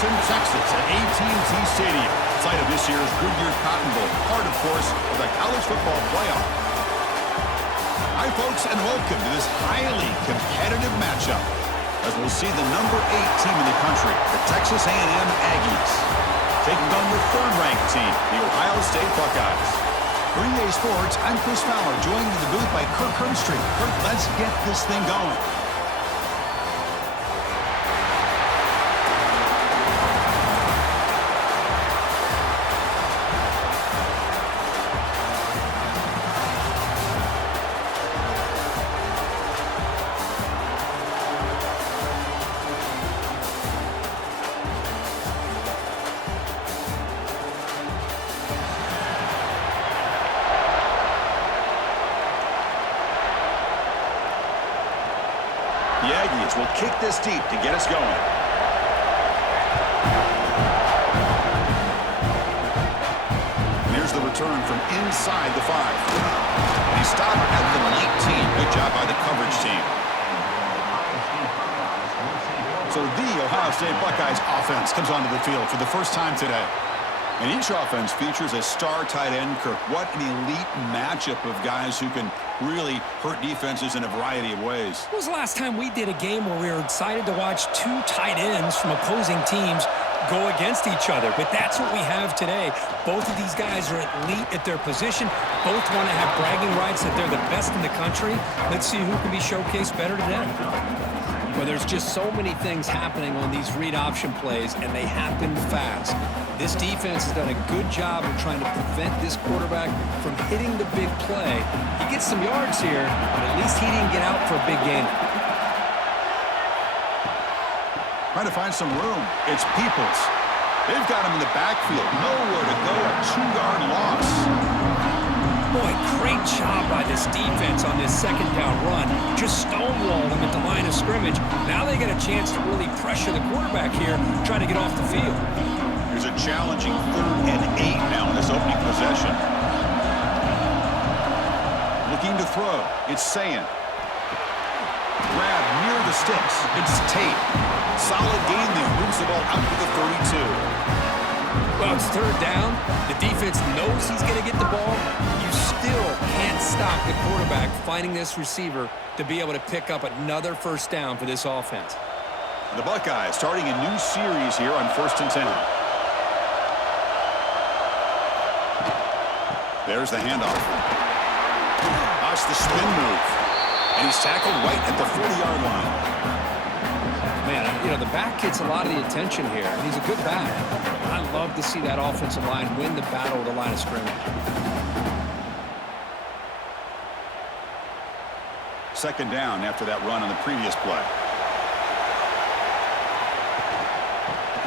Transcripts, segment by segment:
Arlington, Texas at AT&T Stadium, site of this year's Goodyear Cotton Bowl, part, of course, of the college football playoff. Hi, folks, and welcome to this highly competitive matchup, as we'll see the number 8 team in the country, the Texas A&M Aggies, taking on the third-ranked team, the Ohio State Buckeyes. For EA Sports, I'm Chris Fowler, joined in the booth by Kirk Herbstreit. Kirk, let's get this thing going. The Aggies will kick this deep to get us going. And here's the return from inside the 5. And he stopped at the 19. Good job by the coverage team. So the Ohio State Buckeyes offense comes onto the field for the first time today. And each offense features a star tight end, Kirk. What an elite matchup of guys who can really hurt defenses in a variety of ways. When was the last time we did a game where we were excited to watch 2 tight ends from opposing teams go against each other? But that's what we have today. Both of these guys are elite at their position. Both want to have bragging rights that they're the best in the country. Let's see who can be showcased better today. Well, there's just so many things happening on these read option plays, and they happen fast. This defense has done a good job of trying to prevent this quarterback from hitting the big play. He gets some yards here, but at least he didn't get out for a big gain. Trying to find some room. It's Peoples. They've got him in the backfield. Nowhere to go. A 2-yard loss. Boy, great job by this defense on this second down run. Just stonewalled him at the line of scrimmage. Now they get a chance to really pressure the quarterback here, trying to get off the field. Here's a challenging 3rd and 8 now in this opening possession. Looking to throw. It's Sayin. Grab near the sticks. It's Tate. Solid gain there. Moves the ball out to the 32. Well, it's 3rd down. The defense knows he's going to get the ball. You still can't stop the quarterback finding this receiver to be able to pick up another 1st down for this offense. The Buckeyes starting a new series here on 1st and 10. There's the handoff. Watch the spin move. And he's tackled right at the 40-yard line. Man, you know, the back gets a lot of the attention here. He's a good back. I love to see that offensive line win the battle at the line of scrimmage. 2nd down after that run on the previous play.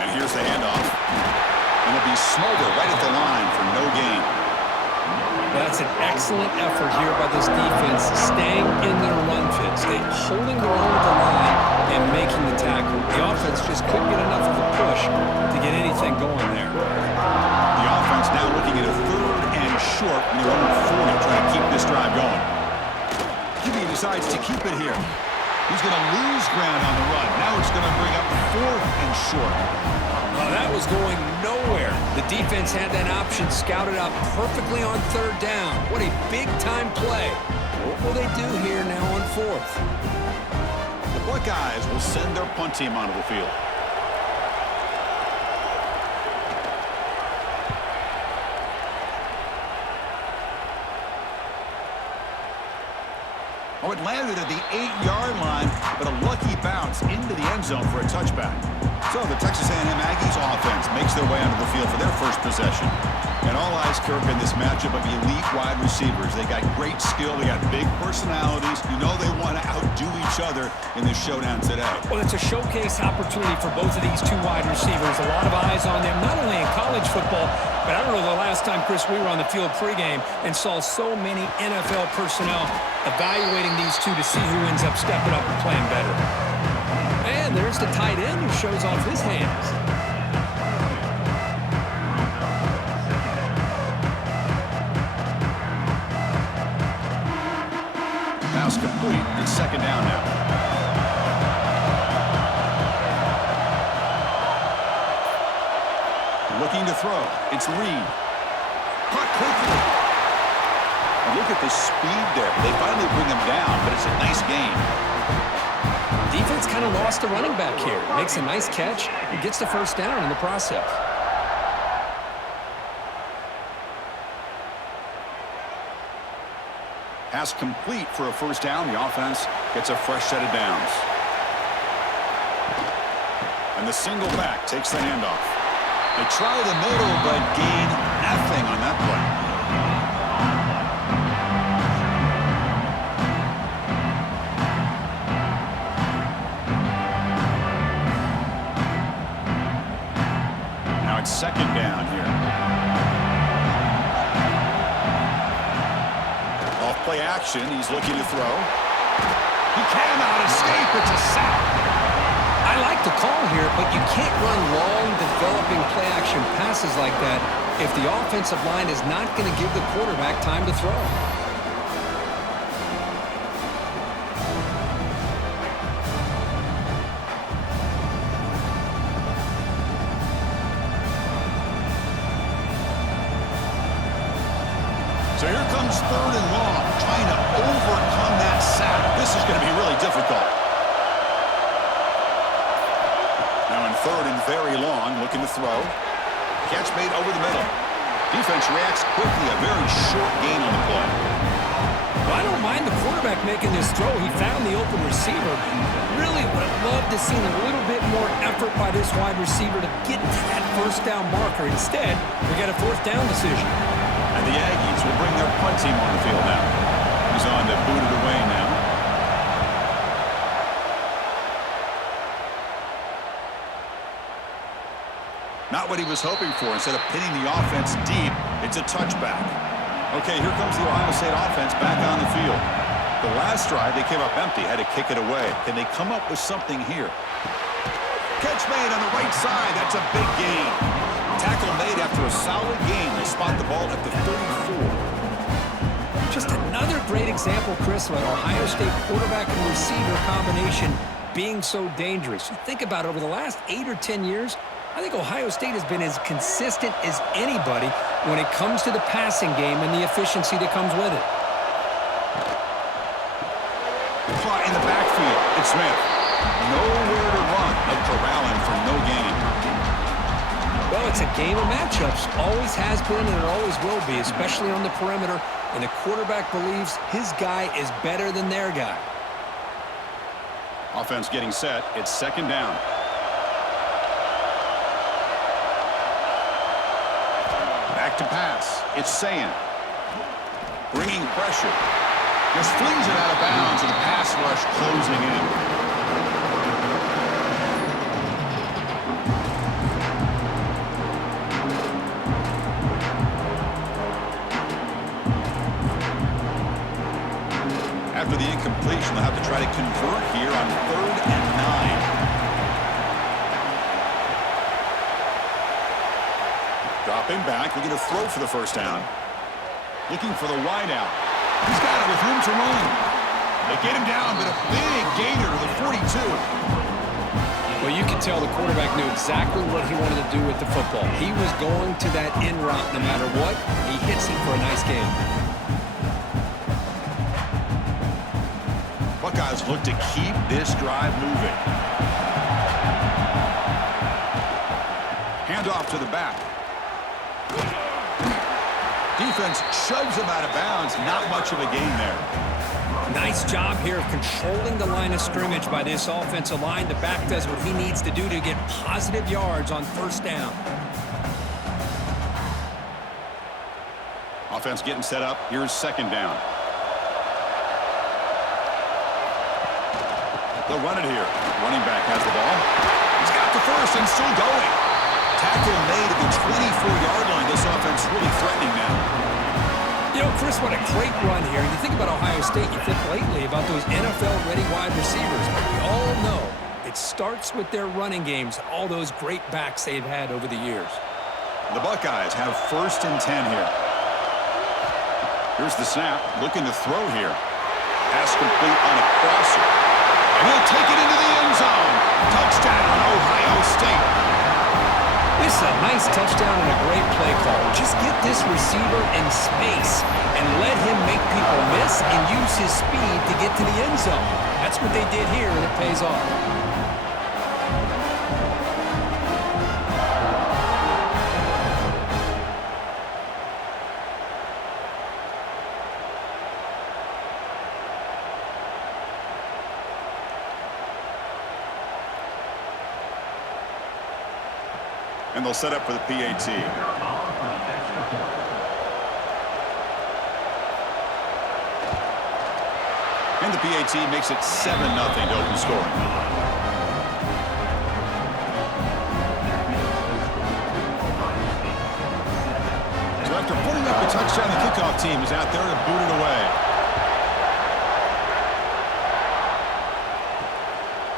And here's the handoff. And it'll be Smolder right at the line for no gain. That's an excellent effort here by this defense, staying in their run fits. They're holding their own at the line and making the tackle. The offense just couldn't get enough of a push to get anything going there. The offense now looking at a 3rd and short in their own 40, trying to keep this drive going. QB decides to keep it here. He's going to lose ground on the run. Now it's going to bring up 4th and short. That was going nowhere. The defense had that option scouted out perfectly on 3rd down. What a big-time play. What will they do here now on 4th? The Buckeyes will send their punt team onto the field. Oh, it landed at the 8-yard line, but a lucky bounce into the end zone for a touchback. So the Texas A&M Aggies offense makes their way onto the field for their first possession. And all eyes, Kirk, in this matchup of elite wide receivers. They got great skill. They got big personalities. You know they want to outdo each other in this showdown today. Well, it's a showcase opportunity for both of these 2 wide receivers. A lot of eyes on them, not only in college football, but I don't know the last time, Chris, we were on the field pregame and saw so many NFL personnel evaluating these 2 to see who ends up stepping up and playing better. And there's the tight end who shows off his hands. Pass complete. It's 2nd down now. Looking to throw. It's Reed. Caught quickly. And look at the speed there. They finally bring him down, but it's a nice gain. Defense kind of lost the running back here. Makes a nice catch and gets the first down in the process. Pass complete for a first down. The offense gets a fresh set of downs. And the single back takes the handoff. They try the middle, but gain nothing on that play. Now it's second down here. Off play action. He's looking to throw. He cannot escape. It's a sack. I like the call here, but you can't run long, developing play-action passes like that if the offensive line is not going to give the quarterback time to throw. So here comes third and long, trying to overcome that sack. This is going to be really difficult. Now in third and very long, looking to throw. Catch made over the middle. Defense reacts quickly, a very short gain on the play. Well, I don't mind the quarterback making this throw. He found the open receiver. Really would have loved to see a little bit more effort by this wide receiver to get to that first down marker. Instead, we get a fourth down decision. And the Aggies will bring their punt team on the field now. He's on to boot it away now. Not what he was hoping for. Instead of pinning the offense deep, it's a touchback. Okay, here comes the Ohio State offense back on the field. The last drive, they came up empty, had to kick it away. Can they come up with something here? Catch made on the right side. That's a big gain. Tackle made after a solid gain. They spot the ball at the 34. Just another great example, Chris, of an Ohio State quarterback and receiver combination being so dangerous. You think about it, over the last 8 or 10 years, I think Ohio State has been as consistent as anybody when it comes to the passing game and the efficiency that comes with it. Caught in the backfield. It's Smith. Nowhere to run. No corralling for no gain. Well, it's a game of matchups. Always has been and it always will be, especially on the perimeter. And the quarterback believes his guy is better than their guy. Offense getting set. It's second down. Back to pass. It's Sayan. Bringing pressure. Just flings it out of bounds and the pass rush closing in. After the incompletion, they'll have to try to convert here on 3rd and 9. Dropping back, looking to throw for the first down. Looking for the wide out. He's got it with room to run. They get him down, but a big gainer to the 42. Well, you can tell the quarterback knew exactly what he wanted to do with the football. He was going to that in route no matter what. He hits it for a nice gain. Buckeyes look to keep this drive moving. Hand off to the back. Defense shoves him out of bounds. Not much of a gain there. Nice job here of controlling the line of scrimmage by this offensive line. The back does what he needs to do to get positive yards on first down. Offense getting set up. Here's second down. They'll run it here. Running back has the ball. He's got the first and still going. Tackle made at the 24-yard line. This offense really threatening now. You know, Chris, what a great run here. You think about Ohio State, you think lately about those NFL-ready wide receivers. But we all know it starts with their running games, all those great backs they've had over the years. The Buckeyes have 1st and 10 here. Here's the snap. Looking to throw here. Pass complete on a crosser. And he'll take it into the end zone. Touchdown, Ohio State. This is a nice Nice touchdown and a great play call. Just get this receiver in space and let him make people miss and use his speed to get to the end zone. That's what they did here, and it pays off. And they'll set up for the PAT. And the PAT makes it 7-0 to open scoring. So after putting up a touchdown, the kickoff team is out there to boot it away.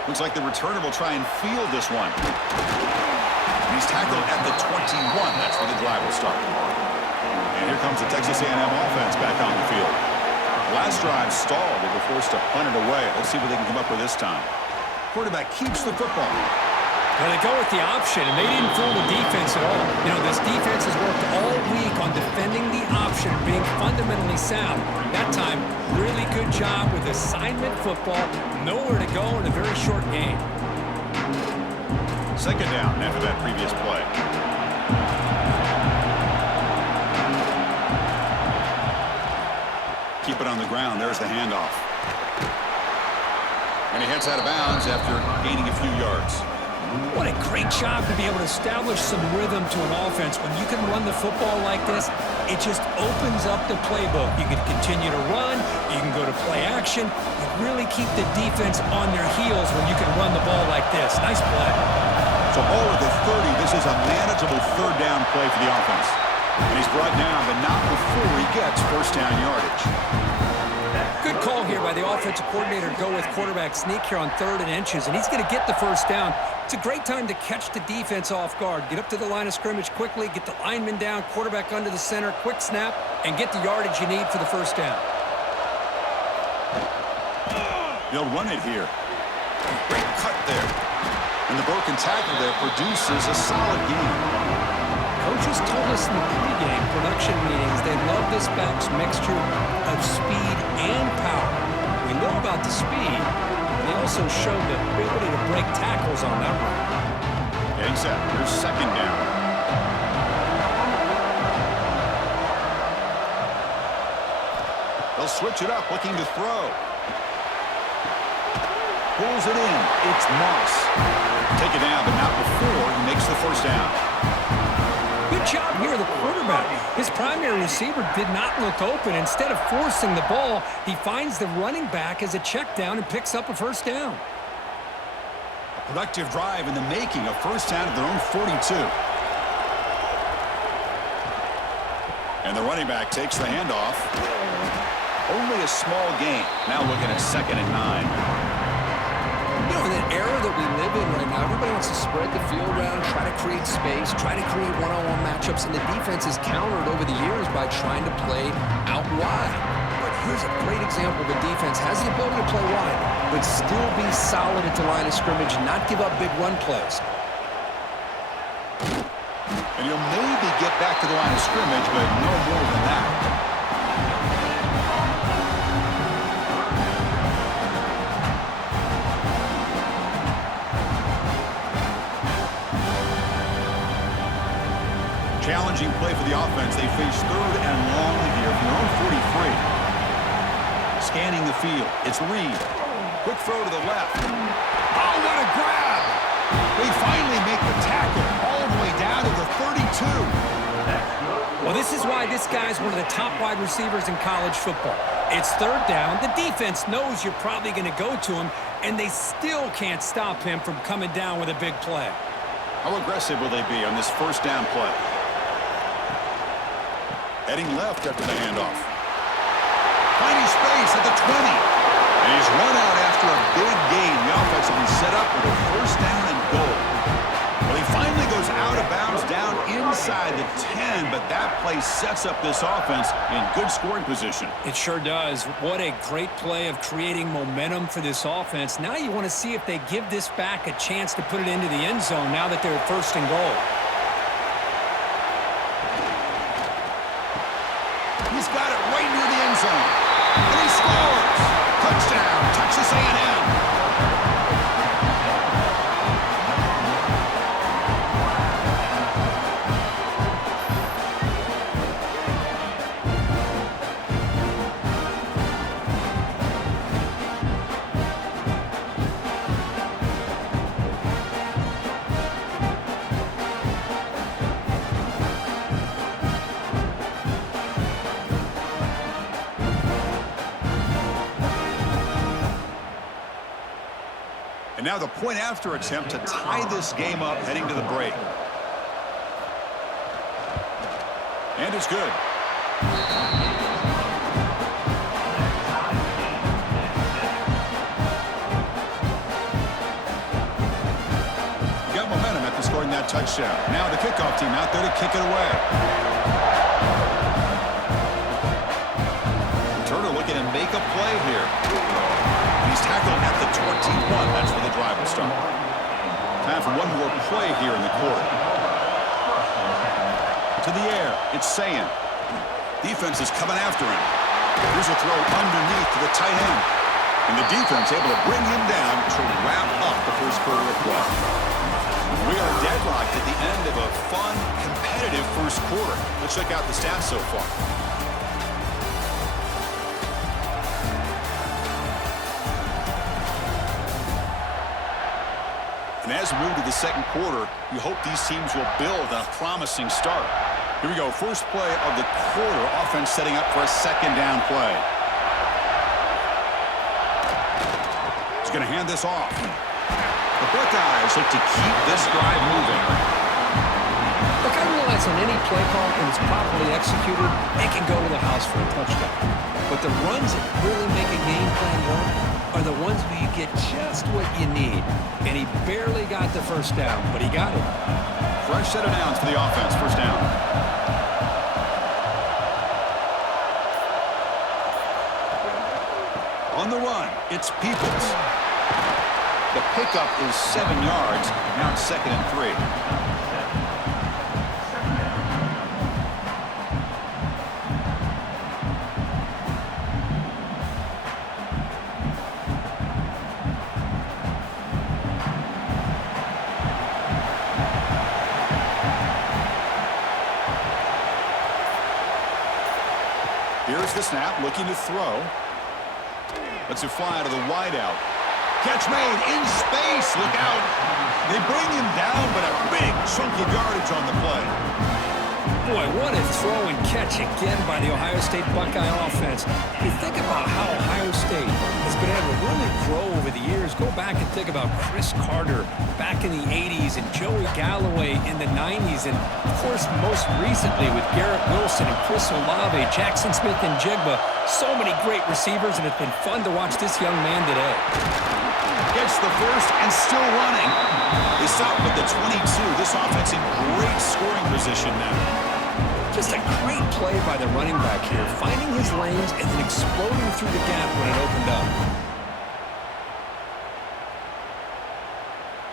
Looks like the returner will try and field this one. He's tackled at the 21. That's where the drive will start. And here comes the Texas A&M offense back on the field. Last drive stalled. They were forced to punt it away. Let's see what they can come up with this time. Quarterback keeps the football. Well, they go with the option, and they didn't fool the defense at all. You know, this defense has worked all week on defending the option, being fundamentally sound. That time, really good job with assignment football. Nowhere to go in a very short game. Second down after that previous play. Keep it on the ground. There's the handoff. And he heads out of bounds after gaining a few yards. What a great job to be able to establish some rhythm to an offense. When you can run the football like this, it just opens up the playbook. You can continue to run. You can go to play action. You really keep the defense on their heels when you can run the ball like this. Nice play. So ball at the 30. This is a manageable third down play for the offense. And he's brought down, but not before he gets first down yardage. Good call here by the offensive coordinator to go with quarterback sneak here on 3rd and inches, and he's going to get the first down. It's a great time to catch the defense off guard. Get up to the line of scrimmage quickly, get the lineman down, quarterback under the center, quick snap, and get the yardage you need for the first down. They'll run it here. Great cut there. And the broken tackle there produces a solid game. Coaches told us in the pregame production meetings they love this back's mixture of speed and power. We know about the speed. They also showed the ability to break tackles on that run. Getting set. Here's second down. They'll switch it up, looking to throw. Pulls it in. It's Moss. Take it down, but not before he makes the first down. Good job here, the quarterback. His primary receiver did not look open. Instead of forcing the ball, he finds the running back as a check down and picks up a first down. A productive drive in the making, a first down at their own 42. And the running back takes the handoff. Only a small gain. Now looking at 2nd and 9. You know, in an era that we live in right now, everybody wants to spread the field around, try to create space, try to create one-on-one matchups, and the defense is countered over the years by trying to play out wide. But here's a great example. The defense has the ability to play wide, but still be solid at the line of scrimmage and not give up big run plays. And you'll maybe get back to the line of scrimmage, but no more than that. Challenging play for the offense. They face 3rd and long here from their own 43. Scanning the field. It's Reed. Quick throw to the left. Oh, what a grab! They finally make the tackle all the way down to the 32. Well, this is why this guy's one of the top wide receivers in college football. It's 3rd down. The defense knows you're probably going to go to him, and they still can't stop him from coming down with a big play. How aggressive will they be on this first down play? Heading left after the handoff. Finding space at the 20. And he's run out after a big gain. The offense will be set up with a first down and goal. Well, he finally goes out of bounds down inside the 10, but that play sets up this offense in good scoring position. It sure does. What a great play of creating momentum for this offense. Now you want to see if they give this back a chance to put it into the end zone now that they're 1st and goal. Texas A&M. And now the point-after attempt to tie this game up heading to the break. And it's good. Got momentum after scoring that touchdown. Now the kickoff team out there to kick it away. Turner looking to make a play here. He's tackled at the 21. That's where the drive will start. Time for one more play here in the quarter. To the air. It's Sayin. Defense is coming after him. Here's a throw underneath to the tight end. And the defense able to bring him down to wrap up the first quarter of play. We are deadlocked at the end of a fun, competitive first quarter. Let's check out the stats so far. And as we move to the second quarter, you hope these teams will build a promising start. Here we go. First play of the quarter. Offense setting up for a second down play. He's going to hand this off. The Buckeyes look to keep this drive moving. Look, I realize on any play call, when it's properly executed, it can go to the house for a touchdown. But the runs that really make a game plan work are the ones where you get just what you need. And he barely got the first down, but he got it. Fresh set of downs for the offense. First down. On the run, it's Peoples. The pickup is 7 yards. Now it's 2nd and 3. Here's the snap, looking to throw. Lets it fly to the wideout. Catch made in space. Look out. They bring him down, but a big chunk of yardage on the play. Boy, what a throw and catch again by the Ohio State Buckeye offense. You think about how Ohio State has been able to really grow over the years. Go back and think about Chris Carter back in the 80s and Joey Galloway in the 90s. And, of course, most recently with Garrett Wilson and Chris Olave, Jackson Smith and Jigba. So many great receivers, and it's been fun to watch this young man today. Gets the first and still running. They stop with the 22. This offense in great scoring position now. Just a great play by the running back here, finding his lanes and then exploding through the gap when it opened up.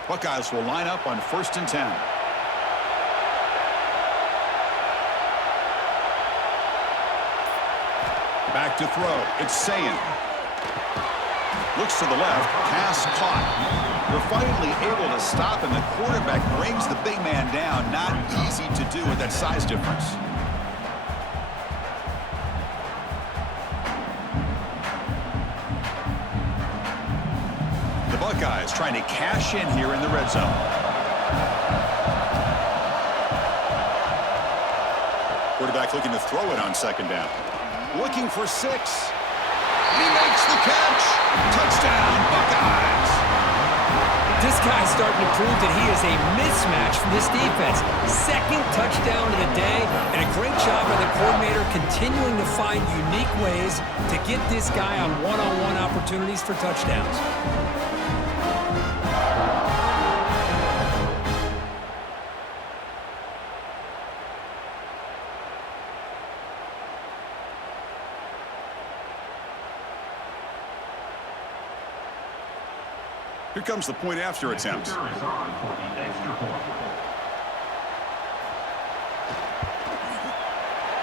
Buckeyes will line up on 1st and 10. Back to throw. It's Sayin. Looks to the left. Pass caught. They're finally able to stop, and the quarterback brings the big man down. Not easy to do with that size difference. The Buckeyes trying to cash in here in the red zone. Quarterback looking to throw it on 2nd down. Looking for 6. He makes the catch. Touchdown, Buckeyes. This guy's starting to prove that he is a mismatch for this defense. 2nd touchdown of the day, and a great job by the coordinator continuing to find unique ways to get this guy on one-on-one opportunities for touchdowns. Here comes the point after attempt.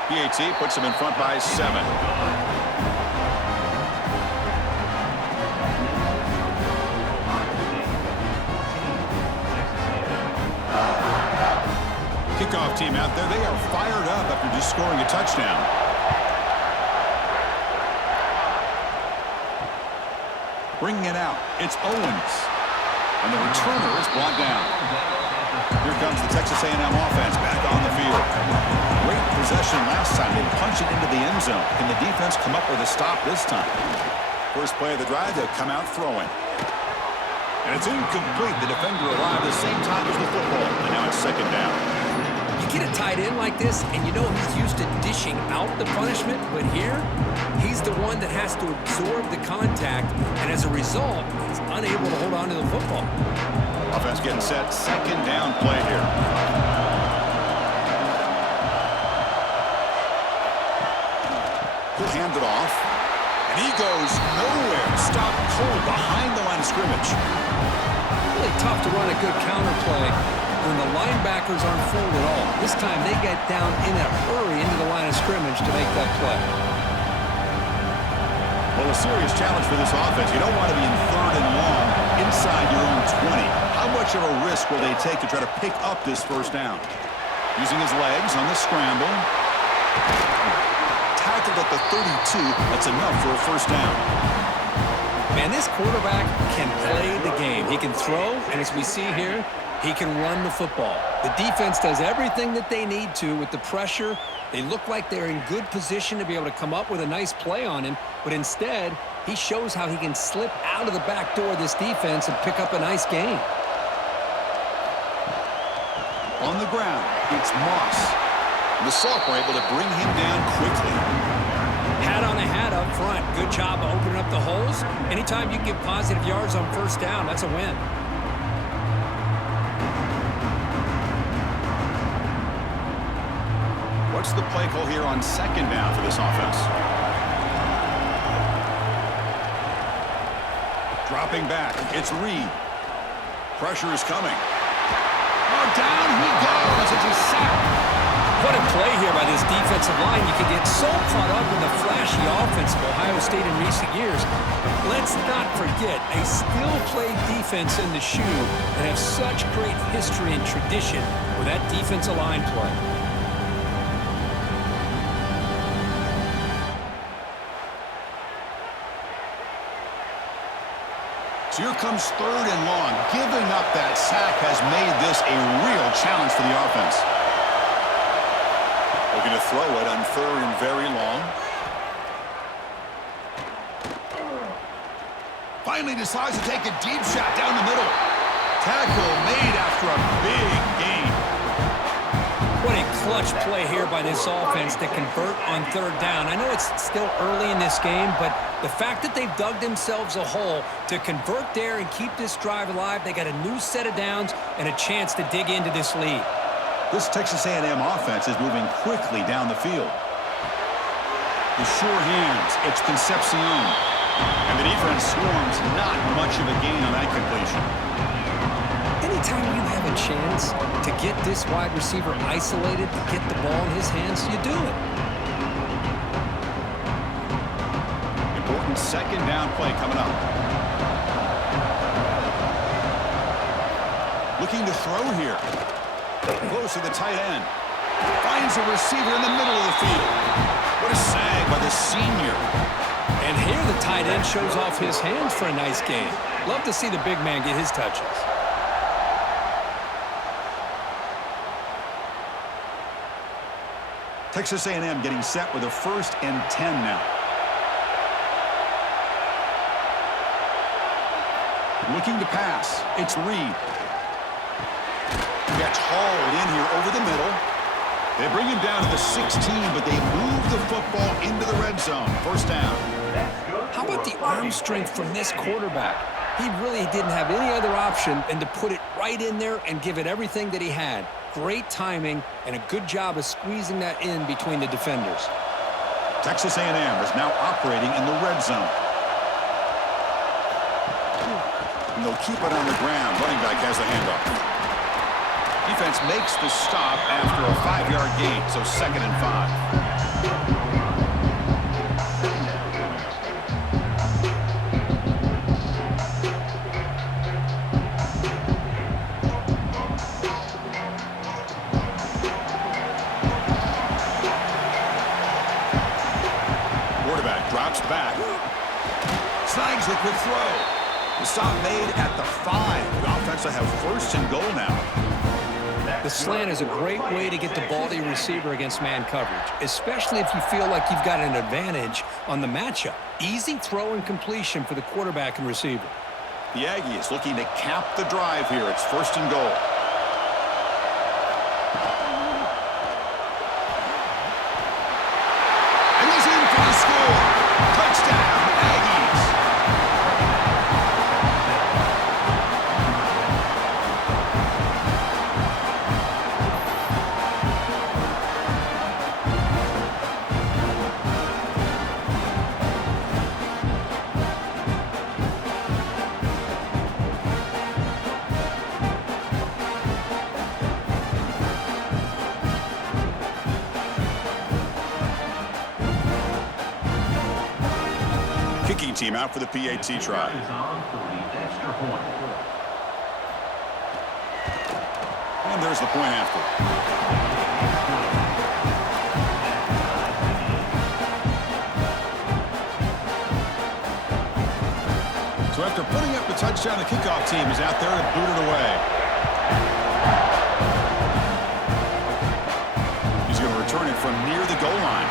PAT puts him in front by 7. kickoff team out there, they are fired up after just scoring a touchdown. Bringing it out, it's Owens. And the returner is brought down. Here comes the Texas A&M offense back on the field. Great possession last time. They punch it into the end zone. Can the defense come up with a stop this time? First play of the drive, they'll come out throwing. And it's incomplete. The defender arrived the same time as the football. And now it's second down. You get a tight end like this, and you know he's used to dishing out the punishment, but here, he's the one that has to absorb the contact, and as a result, he's unable to hold on to the football. Offense getting set. Second down play here. He'll hand it off. And he goes nowhere. Stop cold behind the line of scrimmage. Really tough to run a good counter play when the linebackers aren't fooled at all. This time they get down in a hurry into the line of scrimmage to make that play. Well, a serious challenge for this offense. You don't want to be in third and long inside your own 20. How much of a risk will they take to try to pick up this first down? Using his legs on the scramble. Tackled at the 32. That's enough for a first down. Man, this quarterback can play the game. He can throw, and as we see here, he can run the football. The defense does everything that they need to with the pressure. They look like they're in good position to be able to come up with a nice play on him, but instead, he shows how he can slip out of the back door of this defense and pick up a nice gain. On the ground, it's Moss. And the Salk were able to bring him down quickly. Hat on a hat up front. Good job of opening up the holes. Anytime you can get positive yards on first down, that's a win. What's the play call here on second down for this offense? Dropping back, it's Reed. Pressure is coming. Oh, down he goes. It's a sack. What a play here by this defensive line. You can get so caught up in the flashy offense of Ohio State in recent years. Let's not forget, they still play defense in the shoe and have such great history and tradition with that defensive line play. So here comes third and long. Giving up that sack has made this a real challenge for the offense. Looking to throw it on third and very long. Finally decides to take a deep shot down the middle. Tackle made after a big gain. What a clutch play here by this offense to convert on third down. I know it's still early in this game, but the fact that they've dug themselves a hole to convert there and keep this drive alive, they got a new set of downs and a chance to dig into this lead. This Texas A&M offense is moving quickly down the field. The sure hands, it's Concepcion. And the defense swarms, not much of a gain on that completion. Anytime you have a chance to get this wide receiver isolated, to get the ball in his hands, you do it. Important second down play coming up. Looking to throw here. Close to the tight end. Finds a receiver in the middle of the field. What a sag by the senior. And here the tight end shows off his hands for a nice game. Love to see the big man get his touches. Texas A&M getting set with a 1st and 10 now. Looking to pass. It's Reed. Gets hauled in here over the middle. They bring him down to the 16, but they move the football into the red zone. First down. How about the arm strength from this quarterback? He really didn't have any other option than to put it right in there and give it everything that he had. Great timing and a good job of squeezing that in between the defenders. Texas A&M is now operating in the red zone. And they'll keep it on the ground. Running back has the handoff. Defense makes the stop after a 5-yard gain, so 2nd and 5. quick throw. The stop made at the 5. The offense will have first and goal now. The slant is a great way to get the ball to your receiver against man coverage, especially if you feel like you've got an advantage on the matchup. Easy throw and completion for the quarterback and receiver. The Aggies looking to cap the drive here. It's first and goal. And he's in for the score. Touchdown, Aggies. Kicking team out for the PAT try. And there's the point after. So after putting up the touchdown, the kickoff team is out there to boot it away. He's going to return it from near the goal line.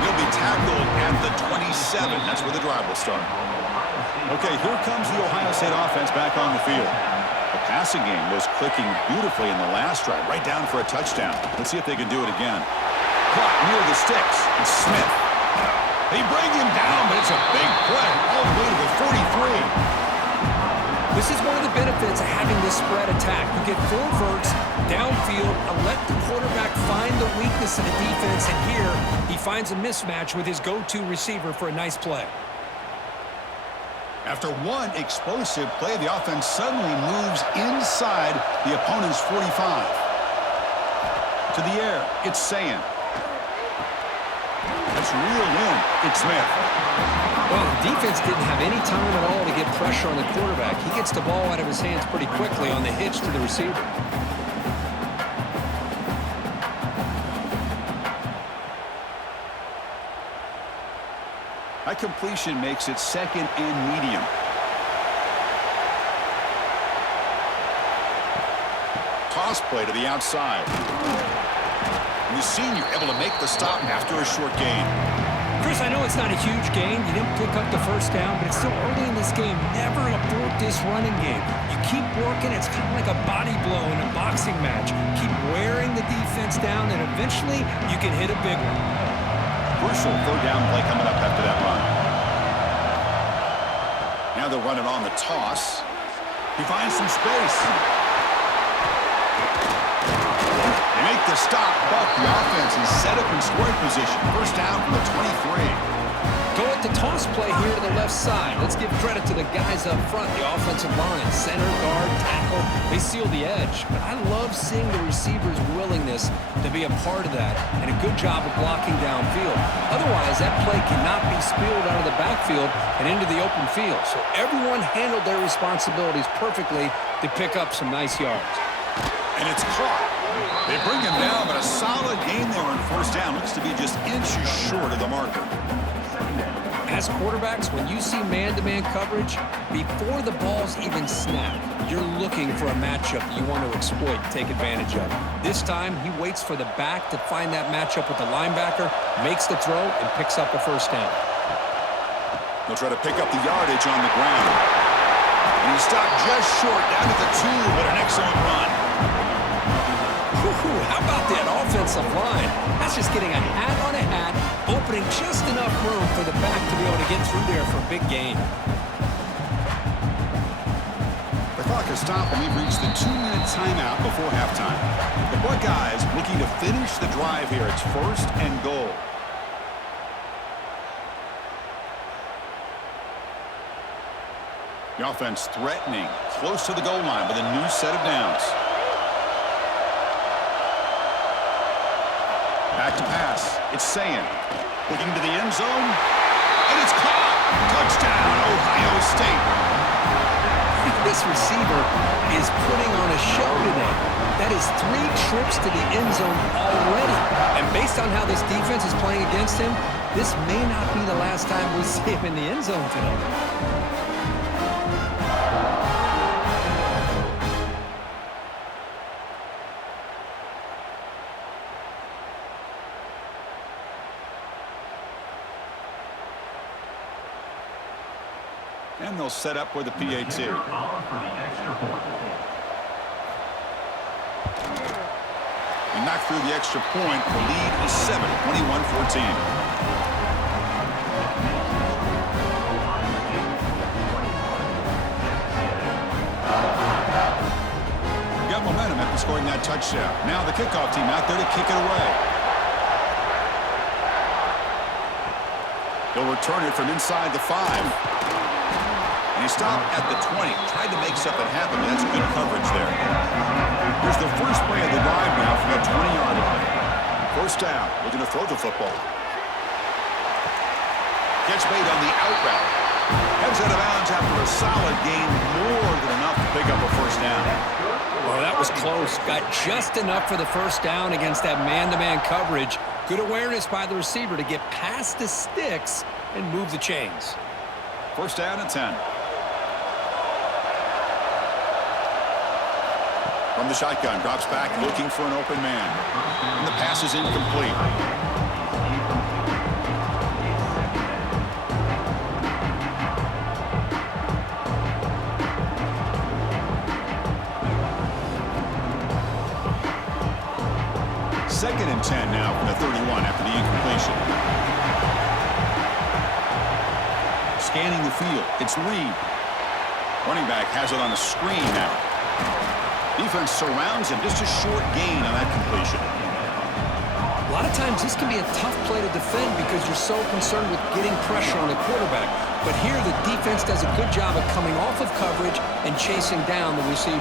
He'll be tackled at the 27. That's where the drive will start. Okay, here comes the Ohio State offense back on the field. The passing game was clicking beautifully in the last drive, right down for a touchdown. Let's see if they can do it again. Caught near the sticks. It's Smith. They bring him down, but it's a big play all the way to the 43. This is one of the benefits of having this spread attack. You get 4 verts downfield and let the quarterback find the weakness of the defense, and here he finds a mismatch with his go-to receiver for a nice play. After one explosive play, the offense suddenly moves inside the opponent's 45. To the air, it's Sayin. That's reeled in. It's Smith. Well, the defense didn't have any time at all to get pressure on the quarterback. He gets the ball out of his hands pretty quickly on the hitch to the receiver. That completion makes it second and medium. Toss play to the outside. And the senior able to make the stop after a short gain. Chris, I know it's not a huge gain. You didn't pick up the first down, but it's still early in this game. Never abort this running game. You keep working. It's kind of like a body blow in a boxing match. Keep wearing the defense down, and eventually you can hit a big one. Crucial third down play coming up after that run. Now they'll run it on the toss. He finds some space. They make the stop, but the offense is set up in scoring position. First down from the 23. Go at the toss play here to the left side. Let's give credit to the guys up front, the offensive line, center, guard, tackle. They seal the edge. But I love seeing the receiver's willingness to be a part of that and a good job of blocking downfield. Otherwise, that play cannot be spilled out of the backfield and into the open field. So everyone handled their responsibilities perfectly to pick up some nice yards. And it's caught. They bring him down, but a solid gain there on first down. Looks to be just inches short of the marker. As quarterbacks, when you see man-to-man coverage, before the ball's even snapped, you're looking for a matchup you want to exploit, take advantage of. This time, he waits for the back to find that matchup with the linebacker, makes the throw, and picks up a first down. They'll try to pick up the yardage on the ground. And he stopped just short, down to the 2, but an excellent run. How about that offensive line? That's just getting a hat on a hat, opening just enough room for the back to be able to get through there for a big gain. The clock has stopped when we've reached the 2-minute timeout before halftime. The Buckeyes looking to finish the drive here. It's first and goal. The offense threatening, close to the goal line with a new set of downs. Back to pass. It's Sayin. Looking to the end zone. And it's caught. Touchdown, Ohio State. This receiver is putting on a show today. That is 3 trips to the end zone already. And based on how this defense is playing against him, this may not be the last time we see him in the end zone today. And they'll set up for the PAT. He knocked through the extra point. The lead is 7, 21-14. Got momentum after scoring that touchdown. Now the kickoff team out there to kick it away. He'll return it from inside the 5. And he stopped at the 20. Tried to make something happen, but that's good coverage there. Here's the first play of the drive now from the 20-yard line. First down. Looking to throw the football. Catch made on the out route. Heads out of bounds after a solid gain. More than enough to pick up a first down. Well, that was close. Got just enough for the first down against that man-to-man coverage. Good awareness by the receiver to get past the sticks and move the chains. First down and 10. From the shotgun, drops back, looking for an open man. And the pass is incomplete. Second and 10 now from the 31 after the incompletion. Scanning the field, it's Reed. Running back has it on a screen now. Defense surrounds him. Just a short gain on that completion. A lot of times this can be a tough play to defend because you're so concerned with getting pressure on the quarterback. But here the defense does a good job of coming off of coverage and chasing down the receiver.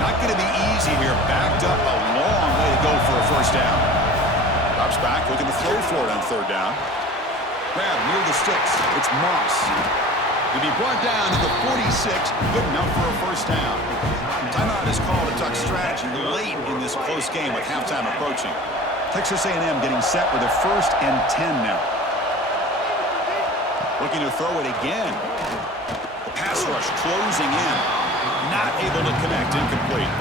Not going to be easy here. Backed up a long way to go for a first down. Drops back, looking to throw for it on third down. Grab near the sticks. It's Moss. To be brought down to the 46, good enough for a first down. Timeout is called to duck strategy late in this close game with halftime approaching. Texas A&M getting set with a 1st and 10 now. Looking to throw it again. The pass rush closing in. Not able to connect, incomplete.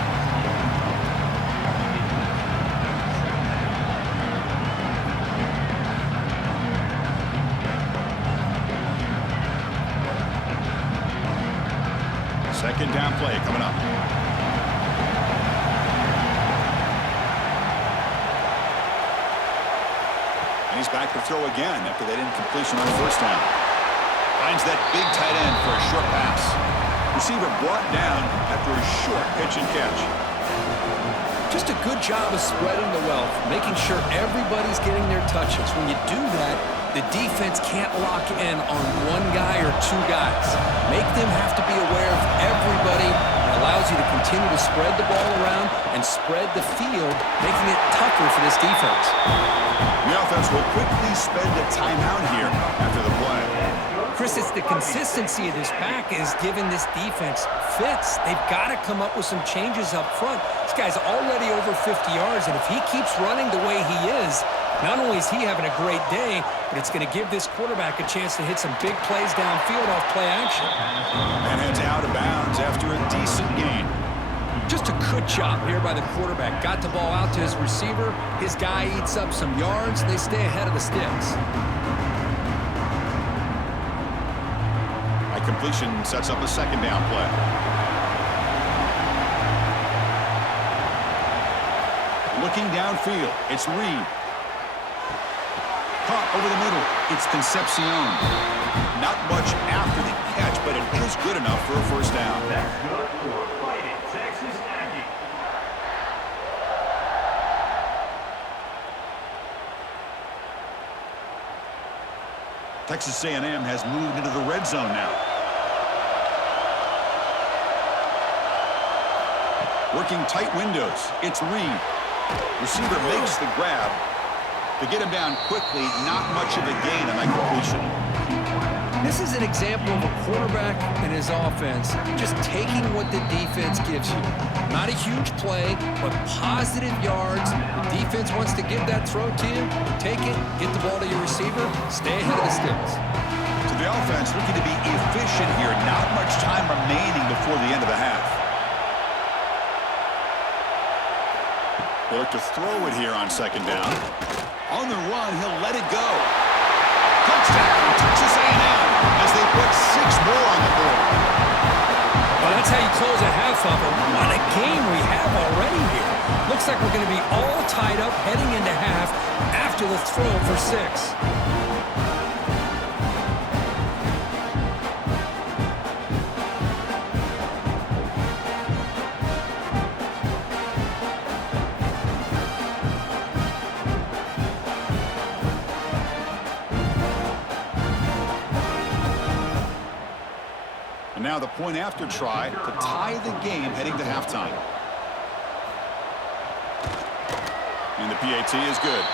Second down play coming up. And he's back to throw again after that incompletion on the first down. Finds that big tight end for a short pass. Receiver brought down after a short pitch and catch. Just a good job of spreading the wealth, making sure everybody's getting their touches. When you do that, the defense can't lock in on one guy or two guys. Make them have to be aware of everybody. It allows you to continue to spread the ball around and spread the field, making it tougher for this defense. The offense will quickly spend a timeout here after the play. Chris, it's the consistency of this pack is giving this defense fits. They've got to come up with some changes up front. This guy's already over 50 yards, and if he keeps running the way he is, not only is he having a great day, but it's going to give this quarterback a chance to hit some big plays downfield off play action. And heads out of bounds after a decent gain. Just a good job here by the quarterback. Got the ball out to his receiver. His guy eats up some yards. They stay ahead of the sticks. By completion sets up a second down play. Looking downfield, it's Reed. Caught over the middle, it's Concepcion. Not much after the catch, but it is good enough for a first down. That's good for fighting Texas A&M. Texas A&M has moved into the red zone now. Working tight windows, it's Reed. Receiver makes the grab. To get him down quickly, not much of a gain on that completion. This is an example of a quarterback and his offense just taking what the defense gives you. Not a huge play, but positive yards. The defense wants to give that throw to you. Take it, get the ball to your receiver, stay ahead of the sticks. So the offense looking to be efficient here. Not much time remaining before the end of the half. They look to throw it here on second down. On the run, he'll let it go. Touchdown, Texas A&M, as they put 6 more on the board. Well, that's how you close a half of it. What a game we have already here. Looks like we're going to be all tied up heading into half after the throw for 6. And now the point after try to tie the game heading to halftime. And the PAT is good.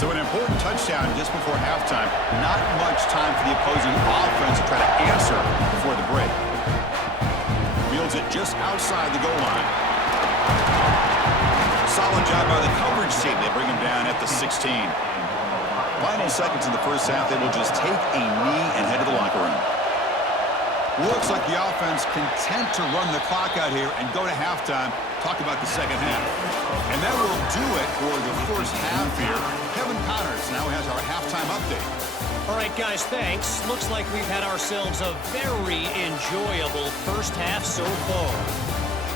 So an important touchdown just before halftime. Not much time for the opposing offense to try to answer before the break. Fields it just outside the goal line. Solid job by the coverage team. They bring him down at the 16. Final seconds in the first half, they will just take a knee and head to the locker room. Looks like the offense content to run the clock out here and go to halftime. Talk about the second half. And that will do it for the first half here. Kevin Connors now has our halftime update. All right, guys, thanks. Looks like we've had ourselves a very enjoyable first half so far.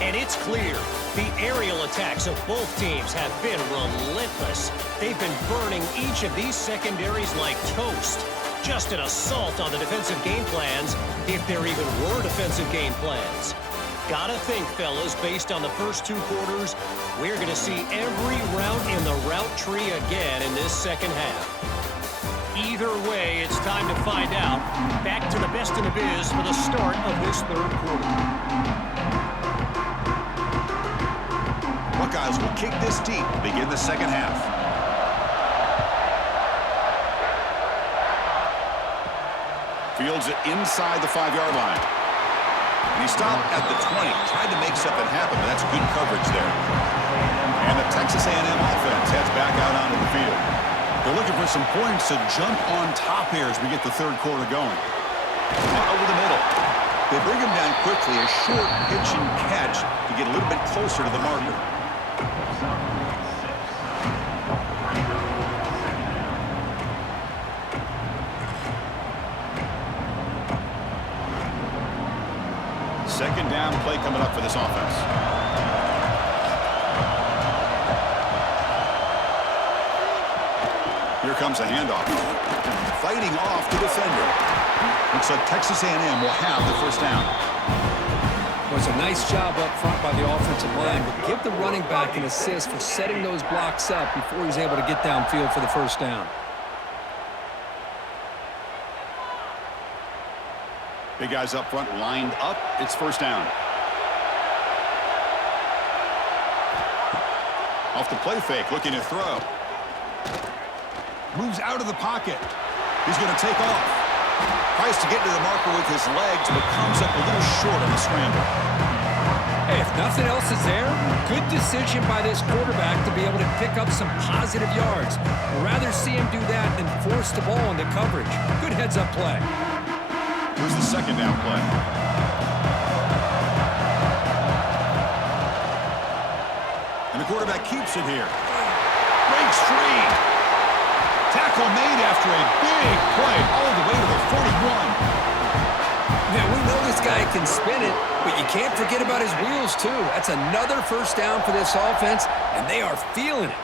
And it's clear the aerial attacks of both teams have been relentless. They've been burning each of these secondaries like toast. Just an assault on the defensive game plans, if there even were defensive game plans. Gotta think, fellas, based on the first 2 quarters, we're going to see every route in the route tree again in this second half. Either way, it's time to find out. Back to the best in the biz for the start of this third quarter. Buckeyes will kick this deep to begin the second half. Fields it inside the 5-yard line. And he stopped at the 20. Tried to make something happen, but that's good coverage there. And the Texas A&M offense heads back out onto the field. They're looking for some points to jump on top here as we get the third quarter going. And over the middle. They bring him down quickly, a short pitch and catch to get a little bit closer to the marker. Second down play coming up for this offense. Here comes a handoff. Fighting off the defender. Looks like Texas A&M will have the first down. Well, it's a nice job up front by the offensive line, but give the running back an assist for setting those blocks up before he's able to get downfield for the first down. Big guys up front lined up. It's first down. Off the play fake, looking to throw. Moves out of the pocket. He's going to take off. Tries to get to the marker with his legs, but comes up a little short on the scramble. Hey, if nothing else is there, good decision by this quarterback to be able to pick up some positive yards. I'd rather see him do that than force the ball into coverage. Good heads-up play. Here's the second down play. And the quarterback keeps it here. Breaks free. Tackle made after a big play all the way to the 41. Now, we know this guy can spin it, but you can't forget about his wheels, too. That's another first down for this offense, and they are feeling it.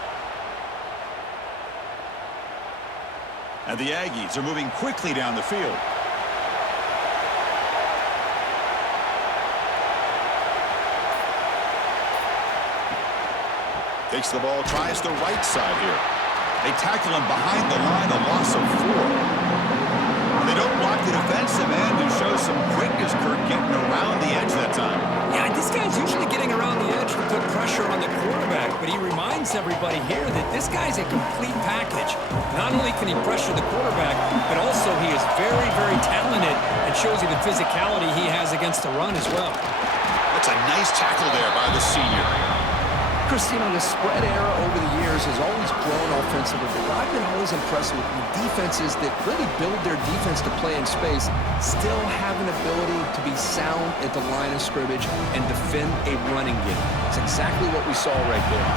And the Aggies are moving quickly down the field. Takes the ball, tries the right side here. They tackle him behind the line, a loss of 4. They don't block the defensive end and show some quickness, Kirk, getting around the edge that time. Yeah, this guy's usually getting around the edge to put pressure on the quarterback, but he reminds everybody here that this guy's a complete package. Not only can he pressure the quarterback, but also he is very, very talented and shows you the physicality he has against the run as well. That's a nice tackle there by the senior. Christine, the spread era over the years has always grown offensively, but I've been always impressed with the defenses that really build their defense to play in space, still have an ability to be sound at the line of scrimmage and defend a running game. It's exactly what we saw right there.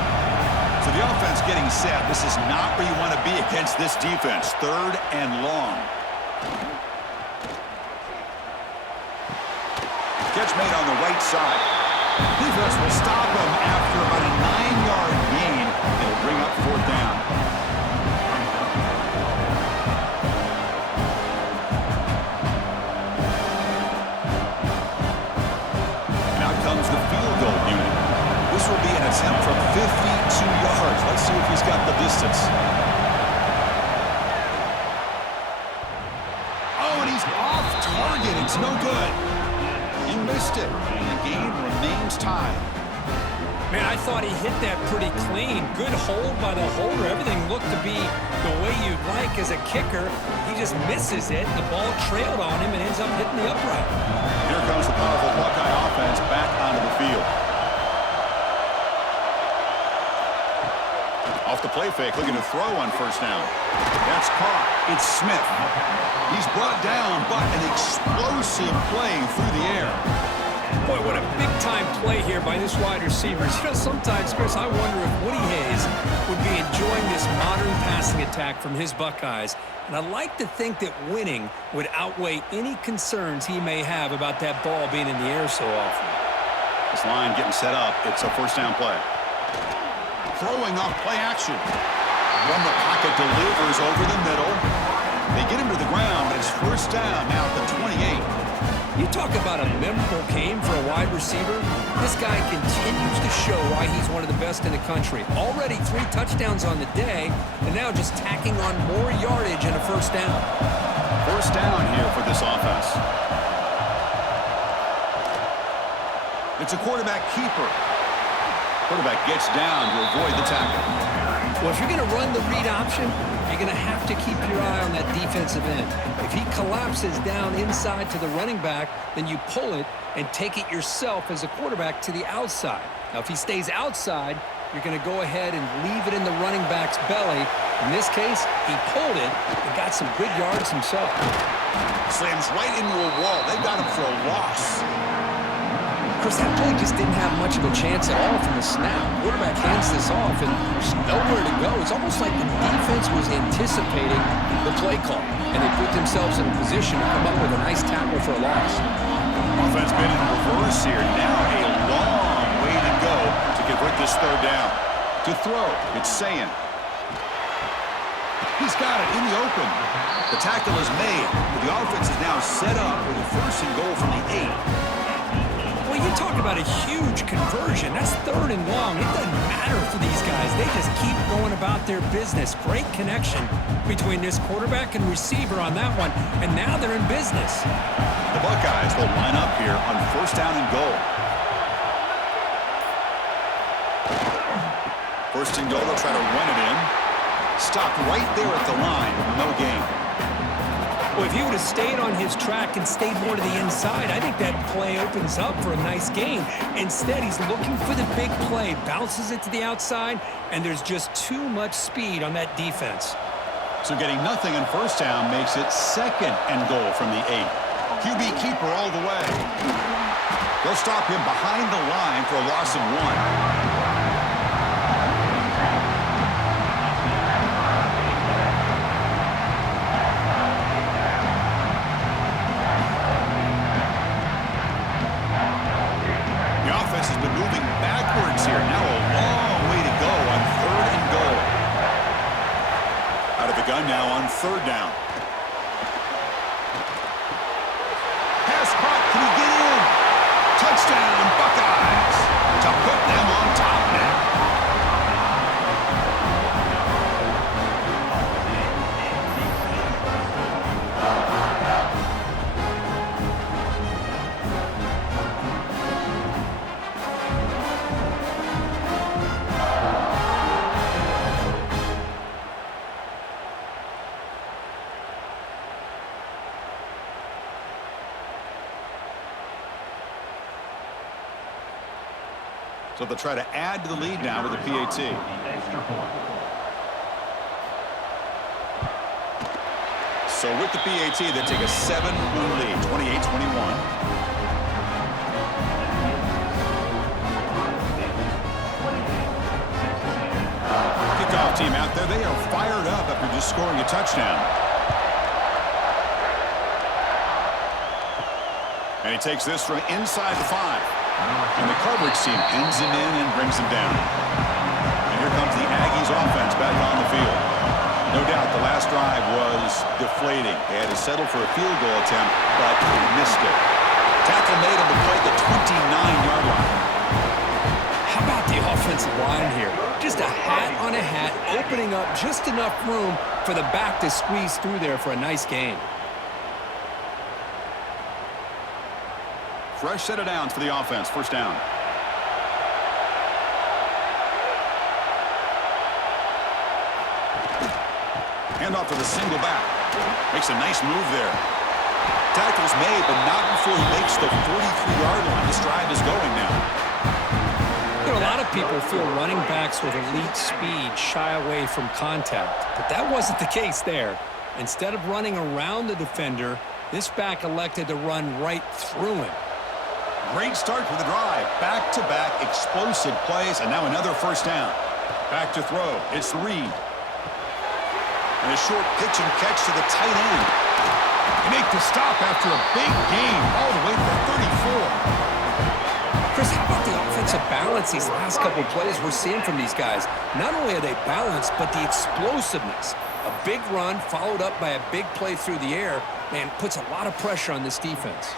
So the offense getting set. This is not where you want to be against this defense. 3rd and long. Catch made on the right side. Defense will stop him after about a 9-yard gain. It'll bring up 4th down. Now comes the field goal unit. This will be an attempt from 52 yards. Let's see if he's got the distance. Oh, and he's off target. It's no good. He missed it, and the game remains tied. Man, I thought he hit that pretty clean. Good hold by the holder. Everything looked to be the way you'd like as a kicker. He just misses it, and the ball trailed on him and ends up hitting the upright. Here comes the powerful Buckeye offense back onto the field. Off the play fake, looking to throw on 1st down. That's caught. It's Smith. He's brought down, but an explosive play through the air. Boy, what a big-time play here by this wide receiver. You know, sometimes, Chris, I wonder if Woody Hayes would be enjoying this modern passing attack from his Buckeyes. And I like to think that winning would outweigh any concerns he may have about that ball being in the air so often. This line getting set up. It's a 1st down play. Throwing off play action. From the pocket, delivers over the middle. They get him to the ground, but it's 1st down now at the 28. You talk about a memorable game for a wide receiver. This guy continues to show why he's one of the best in the country. Already 3 touchdowns on the day, and now just tacking on more yardage and a 1st down. 1st down here for this offense. It's a quarterback keeper. Quarterback gets down to avoid the tackle. Well, if you're going to run the read option, you're going to have to keep your eye on that defensive end. If he collapses down inside to the running back, then you pull it and take it yourself as a quarterback to the outside. Now, if he stays outside, you're going to go ahead and leave it in the running back's belly. In this case, he pulled it and got some good yards himself. Slams right into a wall. They got him for a loss. Chris, that play just didn't have much of a chance at all from the snap. Quarterback hands this off, and there's nowhere to go. It's almost like the defense was anticipating the play call, and they put themselves in a position to come up with a nice tackle for a loss. Offense been in reverse here. Now a long way to go to convert this 3rd down. To throw, it's Sayin. He's got it in the open. The tackle is made, but the offense is now set up with a 1st and goal from the 8. Well, you talk about a huge conversion. That's 3rd and long. It doesn't matter for these guys. They just keep going about their business. Great connection between this quarterback and receiver on that one, and now they're in business. The Buckeyes will line up here on 1st down and goal. 1st and goal, they'll try to run it in. Stopped right there at the line. No gain. Well, if he would have stayed on his track and stayed more to the inside, I think that play opens up for a nice gain. Instead, he's looking for the big play, bounces it to the outside, and there's just too much speed on that defense. So getting nothing on 1st down makes it 2nd and goal from the 8. QB keeper all the way. They'll stop him behind the line for a loss of 1. Has been moving backwards here. Now a long way to go on 3rd and goal. Out of the gun now on 3rd down. Pass caught. Can he get in? Touchdown, Buckeyes, to put them on top now. So they'll try to add to the lead now with the PAT. So with the PAT, they take a 7-point lead, 28-21. Kickoff team out there, they are fired up after just scoring a touchdown. And he takes this from inside the 5. And the coverage team pins him in and brings him down. And here comes the Aggies offense back on the field. No doubt the last drive was deflating. They had to settle for a field goal attempt, but they missed it. Tackle made on the play at the 29-yard line. How about the offensive line here? Just a hat on a hat, opening up just enough room for the back to squeeze through there for a nice gain. Fresh set of downs for the offense. First down. Handoff to the single back. Makes a nice move there. Tackle's made, but not before he makes the 43-yard line. This drive is going now. You know, a lot of people feel running backs with elite speed shy away from contact, but that wasn't the case there. Instead of running around the defender, this back elected to run right through him. Great start for the drive. Back-to-back explosive plays, and now another first down. Back to throw. It's Reed. And a short pitch and catch to the tight end. They make the stop after a big gain all the way to 34. Chris, how about the offensive balance these last couple plays we're seeing from these guys? Not only are they balanced, but the explosiveness. A big run followed up by a big play through the air, man, puts a lot of pressure on this defense.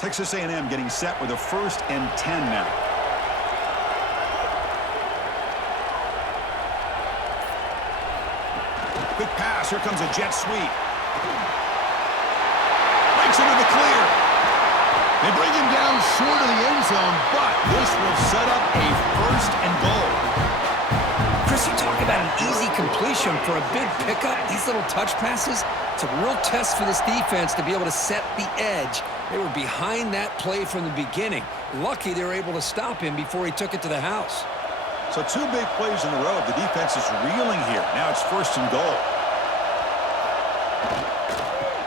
Texas A&M getting set with a 1st and 10 now. Quick pass. Here comes a jet sweep. Breaks into the clear. They bring him down short of the end zone, but this will set up a 1st and goal. Chris, you talk about an easy completion for a big pickup. These little touch passes, it's a real test for this defense to be able to set the edge. They were behind that play from the beginning. Lucky they were able to stop him before he took it to the house. So 2 big plays in a row. The defense is reeling here. Now it's 1st and goal.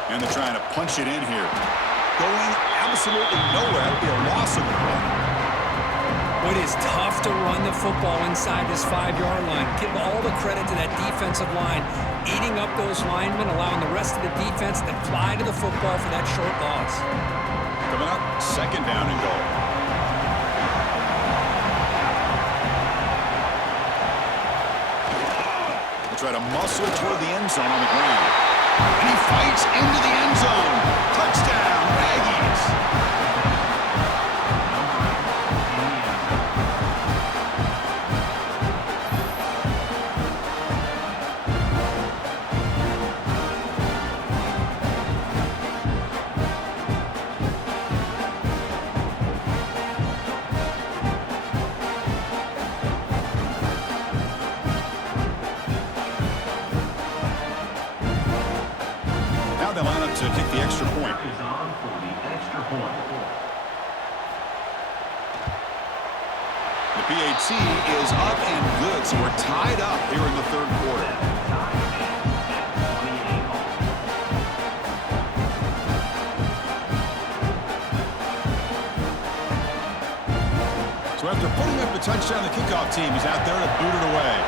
And they're trying to punch it in here. Going absolutely nowhere. That'll be a loss of the ball. It is tough to run the football inside this 5-yard line. Give all the credit to that defensive line, eating up those linemen, allowing the rest of the defense to fly to the football for that short loss. Coming up, 2nd down and goal. They try to muscle toward the end zone on the ground. And he fights into the end zone. Touchdown, Aggies. They line up to kick the extra point. Is on for the extra point. The PAT is up and good, so we're tied up here in the 3rd quarter. So after putting up the touchdown, the kickoff team is out there to boot it away.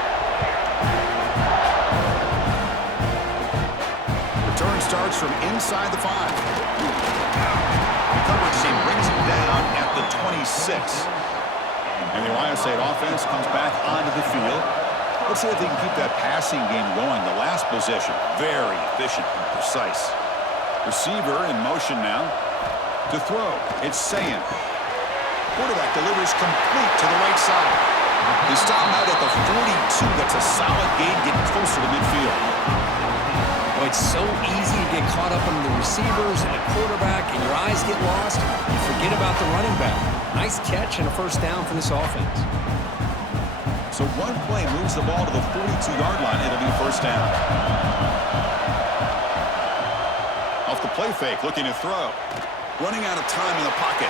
Return starts from inside the 5. The coverage team brings him down at the 26. And the Ohio State offense comes back onto the field. Let's see if they can keep that passing game going. The last possession, very efficient and precise. Receiver in motion now. To throw, it's Sayan. Quarterback delivers complete to the right side. They stop him out at the 42. That's a solid gain, getting closer to midfield. Well, it's so easy to get caught up in the receivers and the quarterback, and your eyes get lost. You forget about the running back. Nice catch and a 1st down for this offense. So one play moves the ball to the 42-yard line. It'll be first down. Off the play fake, looking to throw. Running out of time in the pocket.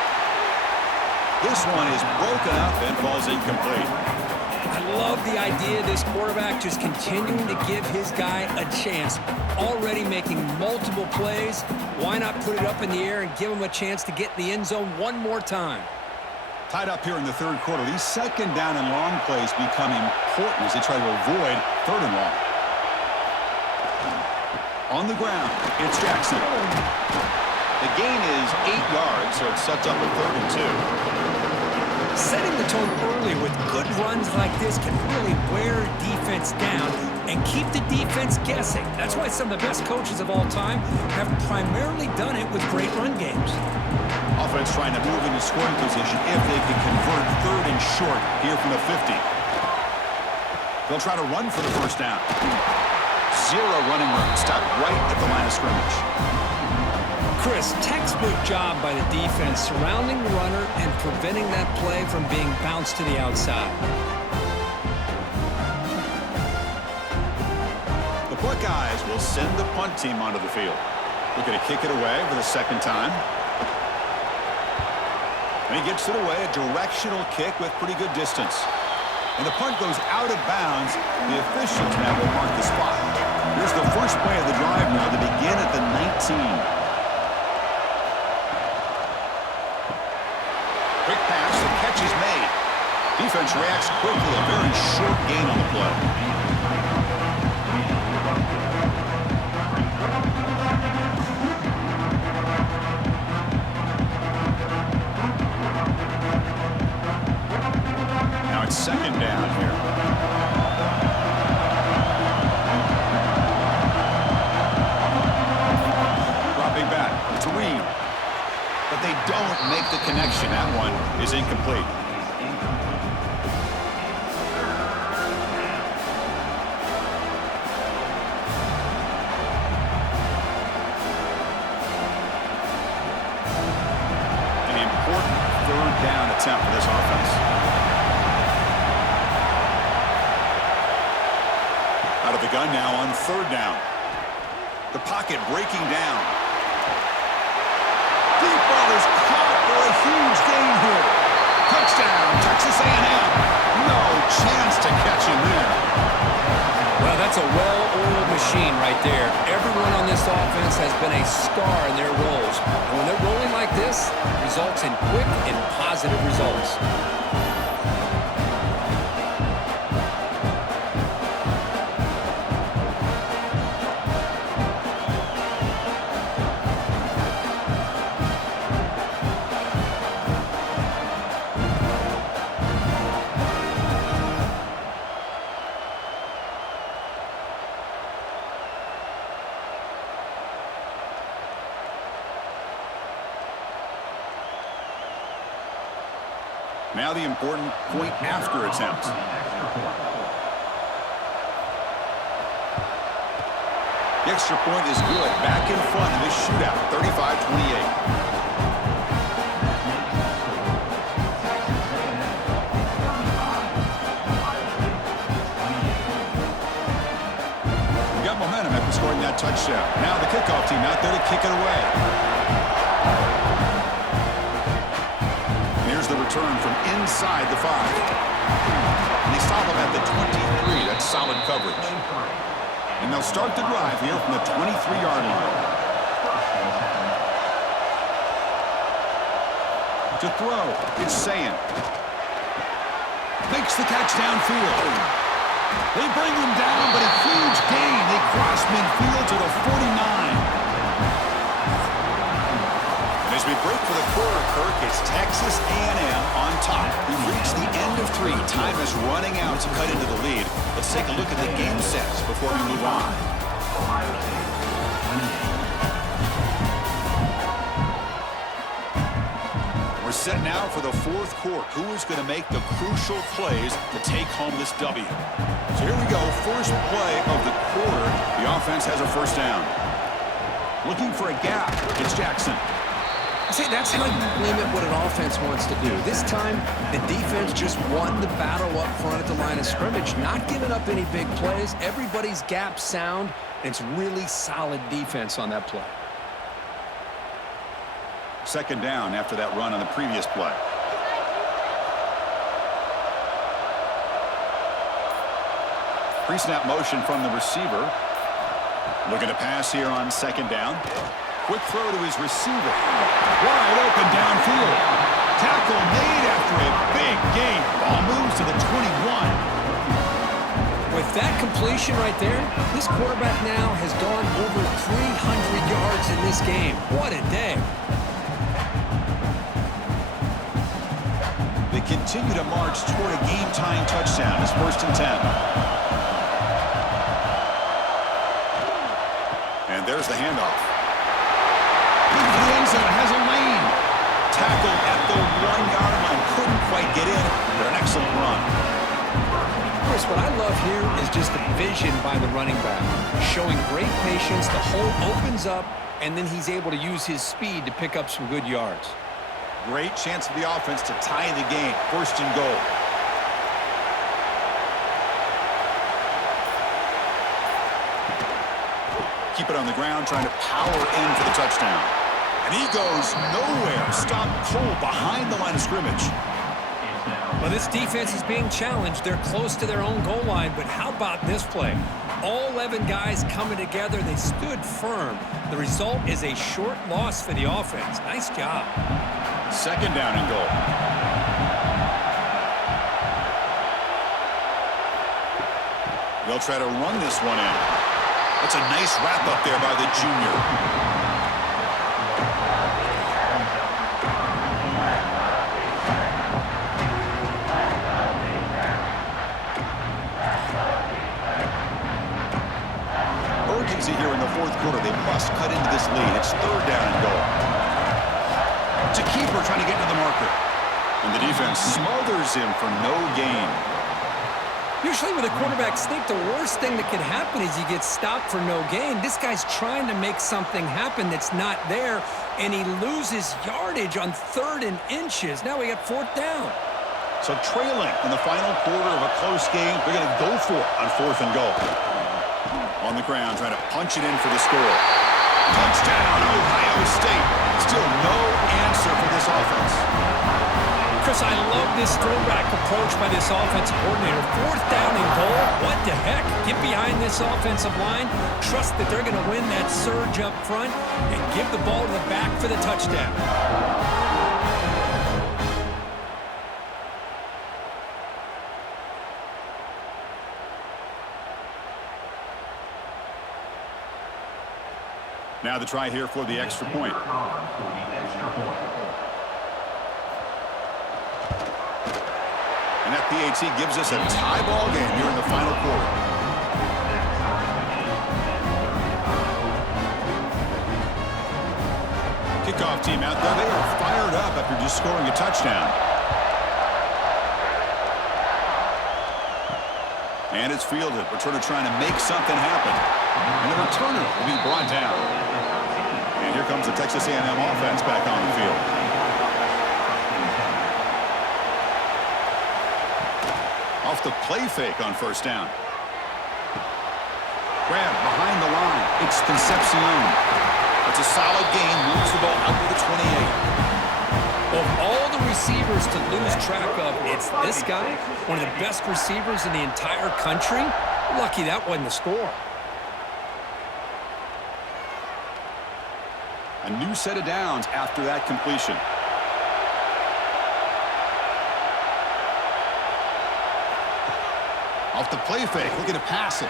This one is broken up and falls incomplete. I love the idea of this quarterback just continuing to give his guy a chance. Already making multiple plays. Why not put it up in the air and give him a chance to get in the end zone one more time? Tied up here in the third quarter. These second down and long plays become important as they try to avoid third and long. On the ground, it's Jackson. The gain is 8 yards, so it sets up a 3rd and 2. Setting the tone early with good runs like this can really wear defense down and keep the defense guessing. That's why some of the best coaches of all time have primarily done it with great run games. Offense trying to move into scoring position if they can convert 3rd and short here from the 50. They'll try to run for the first down. 0 running room. Stop right at the line of scrimmage. Chris, textbook job by the defense surrounding the runner and preventing that play from being bounced to the outside. The Buckeyes will send the punt team onto the field. Looking to kick it away for the second time. And he gets it away, a directional kick with pretty good distance. And the punt goes out of bounds. The officials now will mark the spot. Here's the first play of the drive now to begin at the 19. Quick pass, the catch is made. Defense reacts quickly, a very short gain on the play. Now it's second down here. Dropping back, it's Reed. But they don't make the connection. That one is incomplete. An important 3rd down attempt for this offense. Out of the gun now on 3rd down. The pocket breaking down. Deep ball is caught for a huge gain here. Touchdown, Texas A&M. No chance to catch him there. Well, that's a well-oiled machine right there. Everyone on this offense has been a star in their roles. And when they're rolling like this, it results in quick and positive results. Now the important point after attempt. The extra point is good. Back in front of this shootout, 35-28. Momentum after scoring that touchdown. Now the kickoff team out there to kick it away. Here's the return from inside the 5. And they stop him at the 23. That's solid coverage. And they'll start the drive here from the 23-yard line. To throw, it's Sayin. Makes the catch downfield. They bring him down, but a huge gain. They cross midfield to the 49. And as we break for the quarter, Kirk, it's Texas A&M on top. We've reached the end of 3. Time is running out to cut into the lead. Let's take a look at the game sets before we move on. We're set now for the 4th quarter. Who is going to make the crucial plays to take home this W? So here we go. First play of the quarter. The offense has a first down. Looking for a gap. It's Jackson. See, that's how you limit what an offense wants to do. This time, the defense just won the battle up front at the line of scrimmage, not giving up any big plays. Everybody's gap sound, and it's really solid defense on that play. Second down after that run on the previous play. Pre-snap motion from the receiver. Looking to pass here on second down. Quick throw to his receiver. Wide open downfield. Tackle made after a big gain. Ball moves to the 21. With that completion right there, this quarterback now has gone over 300 yards in this game. What a day. They continue to march toward a game-tying touchdown. It's 1st and 10. And there's the handoff. The end zone has a lane. Tackled at the 1-yard line. Couldn't quite get in, but an excellent run. Chris, what I love here is just the vision by the running back. Showing great patience, the hole opens up, and then he's able to use his speed to pick up some good yards. Great chance for the offense to tie the game. 1st and goal. Keep it on the ground, trying to power in for the touchdown. And he goes nowhere. Stopped cold behind the line of scrimmage. Well, this defense is being challenged. They're close to their own goal line, but how about this play? All 11 guys coming together. They stood firm. The result is a short loss for the offense. Nice job. Second down and goal. They'll try to run this one in. That's a nice wrap up there by the junior. Urgency here in the 4th quarter. They must cut into this lead. It's 3rd down and goal. It's a keeper trying to get to the marker. And the defense smothers him for no gain. Usually with a quarterback sneak, the worst thing that can happen is he gets stopped for no gain. This guy's trying to make something happen that's not there, and he loses yardage on 3rd and inches. Now we got 4th down. So trailing in the final quarter of a close game, they're going to go for it on 4th and goal. On the ground, trying to punch it in for the score. Touchdown, Ohio State. Still no answer for this offense. Chris, I love this throwback approach by this offensive coordinator. 4th down and goal. What the heck? Get behind this offensive line. Trust that they're going to win that surge up front and give the ball to the back for the touchdown. Now the try here for the extra point. And that PAT gives us a tie ball game here in the final quarter. Kickoff team out there. They are fired up after just scoring a touchdown. And it's fielded. Returner trying to make something happen. And the returner will be brought down. And here comes the Texas A&M offense back on the field. Off the play fake on 1st down. Grab behind the line. It's Concepcion. It's a solid gain. Moves the ball out to the 28. Of all the receivers to lose track of, it's this guy, one of the best receivers in the entire country. Lucky that wasn't the score. A new set of downs after that completion. Off the play fake, looking to pass it.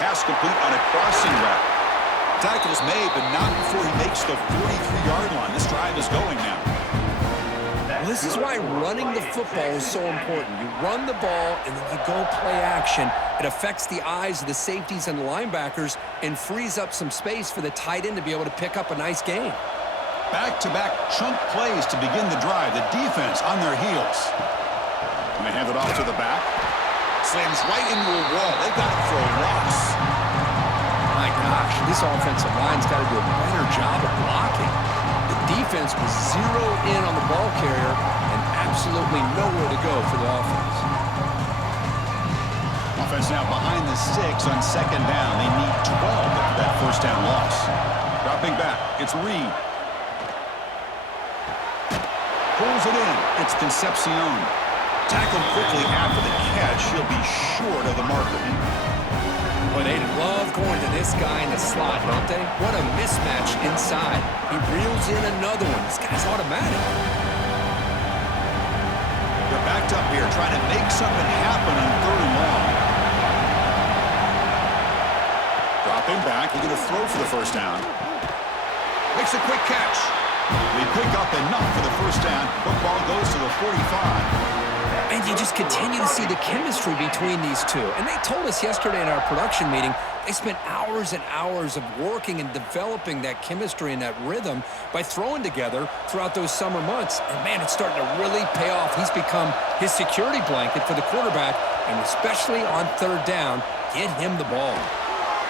Pass complete on a crossing route. Tackle's made, but not before he makes the 43-yard line. This drive is going now. Well, this is why running the football is so important. You run the ball, and then you go play action. It affects the eyes of the safeties and the linebackers and frees up some space for the tight end to be able to pick up a nice gain. Back-to-back chunk plays to begin the drive. The defense on their heels. And they hand it off to the back. Slams right into a wall. They got it for a loss. My gosh, this offensive line's got to do a better job of blocking. The defense was zero in on the ball carrier and absolutely nowhere to go for the offense. Offense now behind the 6 on second down. They need 12 after that first down loss. Dropping back, it's Reed. Pulls it in. It's Concepcion. Tackled quickly after the catch. He'll be short of the marker. Well, they love going to this guy in the slot, don't they? What a mismatch inside. He reels in another one. This guy's automatic. They're backed up here trying to make something happen on 3rd and long. Dropping back. He's going to throw for the first down. Makes a quick catch. They pick up enough for the first down. Football goes to the 45. And you just continue to see the chemistry between these two. And they told us yesterday in our production meeting, they spent hours and hours of working and developing that chemistry and that rhythm by throwing together throughout those summer months. And, man, it's starting to really pay off. He's become his security blanket for the quarterback, and especially on 3rd down, get him the ball.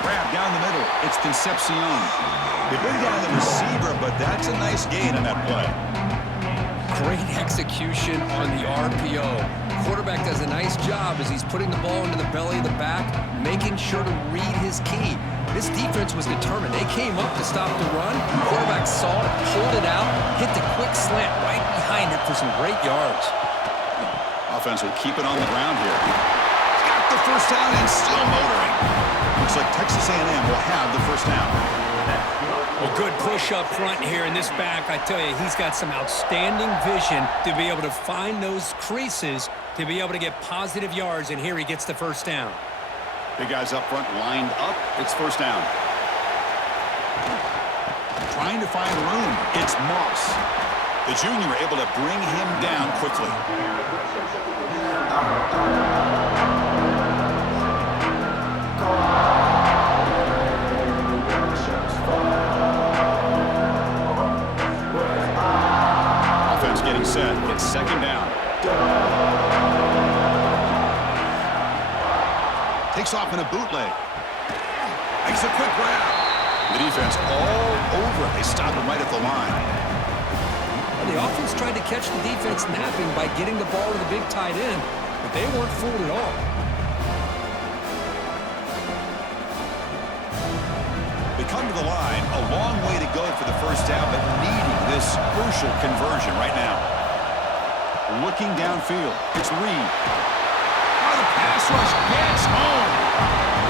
Grab down the middle. It's Concepcion. They bring down the receiver, but that's a nice gain on that play. Great execution on the RPO. Quarterback does a nice job as he's putting the ball into the belly of the back, making sure to read his key. This defense was determined. They came up to stop the run. Quarterback saw it, pulled it out, hit the quick slant right behind it for some great yards. Offense will keep it on the ground here. He's got the first down and still motoring. Looks like Texas A&M will have the first down. A good push up front here in this back. I tell you, he's got some outstanding vision to be able to find those creases, to be able to get positive yards, and here he gets the first down. Big guys up front lined up. It's first down. Trying to find room. It's Moss. The junior able to bring him down quickly. Getting set. It's second down. Takes off in a bootleg. Makes a quick grab. The defense all over it. They stop him right at the line. Well, the offense tried to catch the defense napping by getting the ball to the big tight end, but they weren't fooled at all. They come to the line, a long way to go for the first down, but needing this crucial conversion right now. Looking downfield, it's Reed. Oh, the pass rush gets home.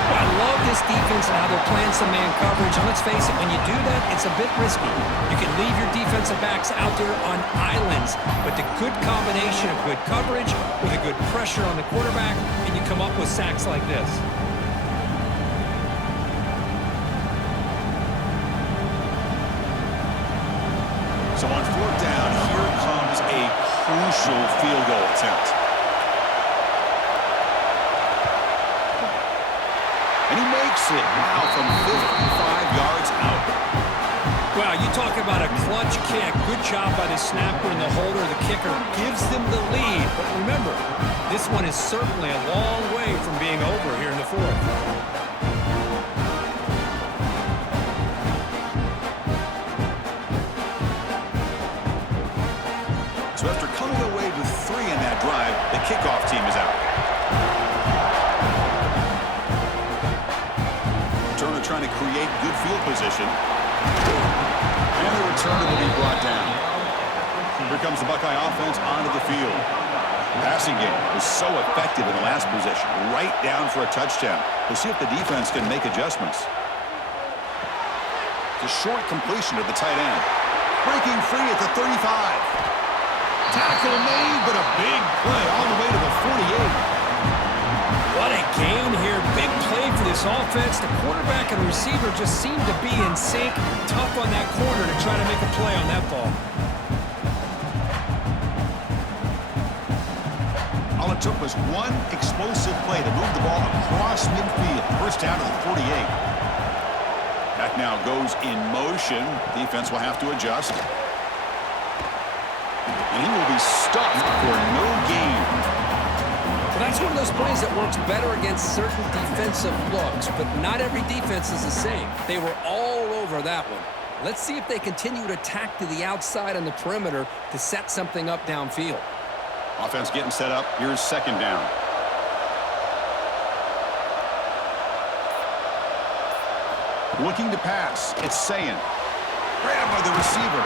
Well, I love this defense and how they're playing some man coverage. And let's face it, when you do that, it's a bit risky. You can leave your defensive backs out there on islands, but the good combination of good coverage with a good pressure on the quarterback, and you come up with sacks like this. So on 4th down, here comes a crucial field goal attempt. And he makes it, wow, from 55 yards out. Wow, you talk about a clutch kick. Good job by the snapper and the holder. The kicker gives them the lead. But remember, this one is certainly a long way from being over here in the 4th. So after coming away with 3 in that drive, the kickoff team is out. Turner trying to create good field position. And the return will be brought down. Here comes the Buckeye offense onto the field. Passing game was so effective in the last possession. Right down for a touchdown. We'll see if the defense can make adjustments. The short completion of the tight end. Breaking free at the 35. Tackle made, but a big play all the way to the 48. What a gain here. Big play for this offense. The quarterback and receiver just seem to be in sync. Tough on that corner to try to make a play on that ball. All it took was one explosive play to move the ball across midfield. First down to the 48. Back now goes in motion. Defense will have to adjust. And he will be stuffed for no gain. Well, that's one of those plays that works better against certain defensive looks, but not every defense is the same. They were all over that one. Let's see if they continue to attack to the outside on the perimeter to set something up downfield. Offense getting set up. Here's second down. Looking to pass. It's Sayin. Grabbed by the receiver.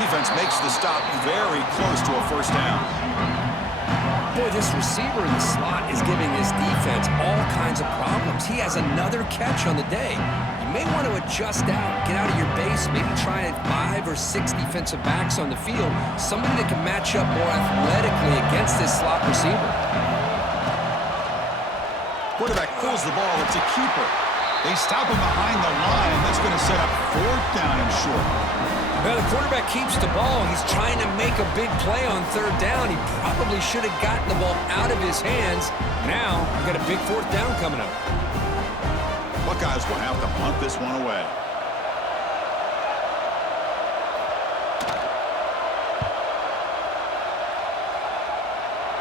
Defense makes the stop very close to a first down. Boy, this receiver in the slot is giving his defense all kinds of problems. He has another catch on the day. You may want to adjust out, get out of your base, maybe try 5 or 6 defensive backs on the field, somebody that can match up more athletically against this slot receiver. Quarterback pulls the ball. It's a keeper. They stop him behind the line. That's going to set up fourth down and short. Well, the quarterback keeps the ball. He's trying to make a big play on third down. He probably should have gotten the ball out of his hands. Now, we've got a big fourth down coming up. Buckeyes will have to punt this one away.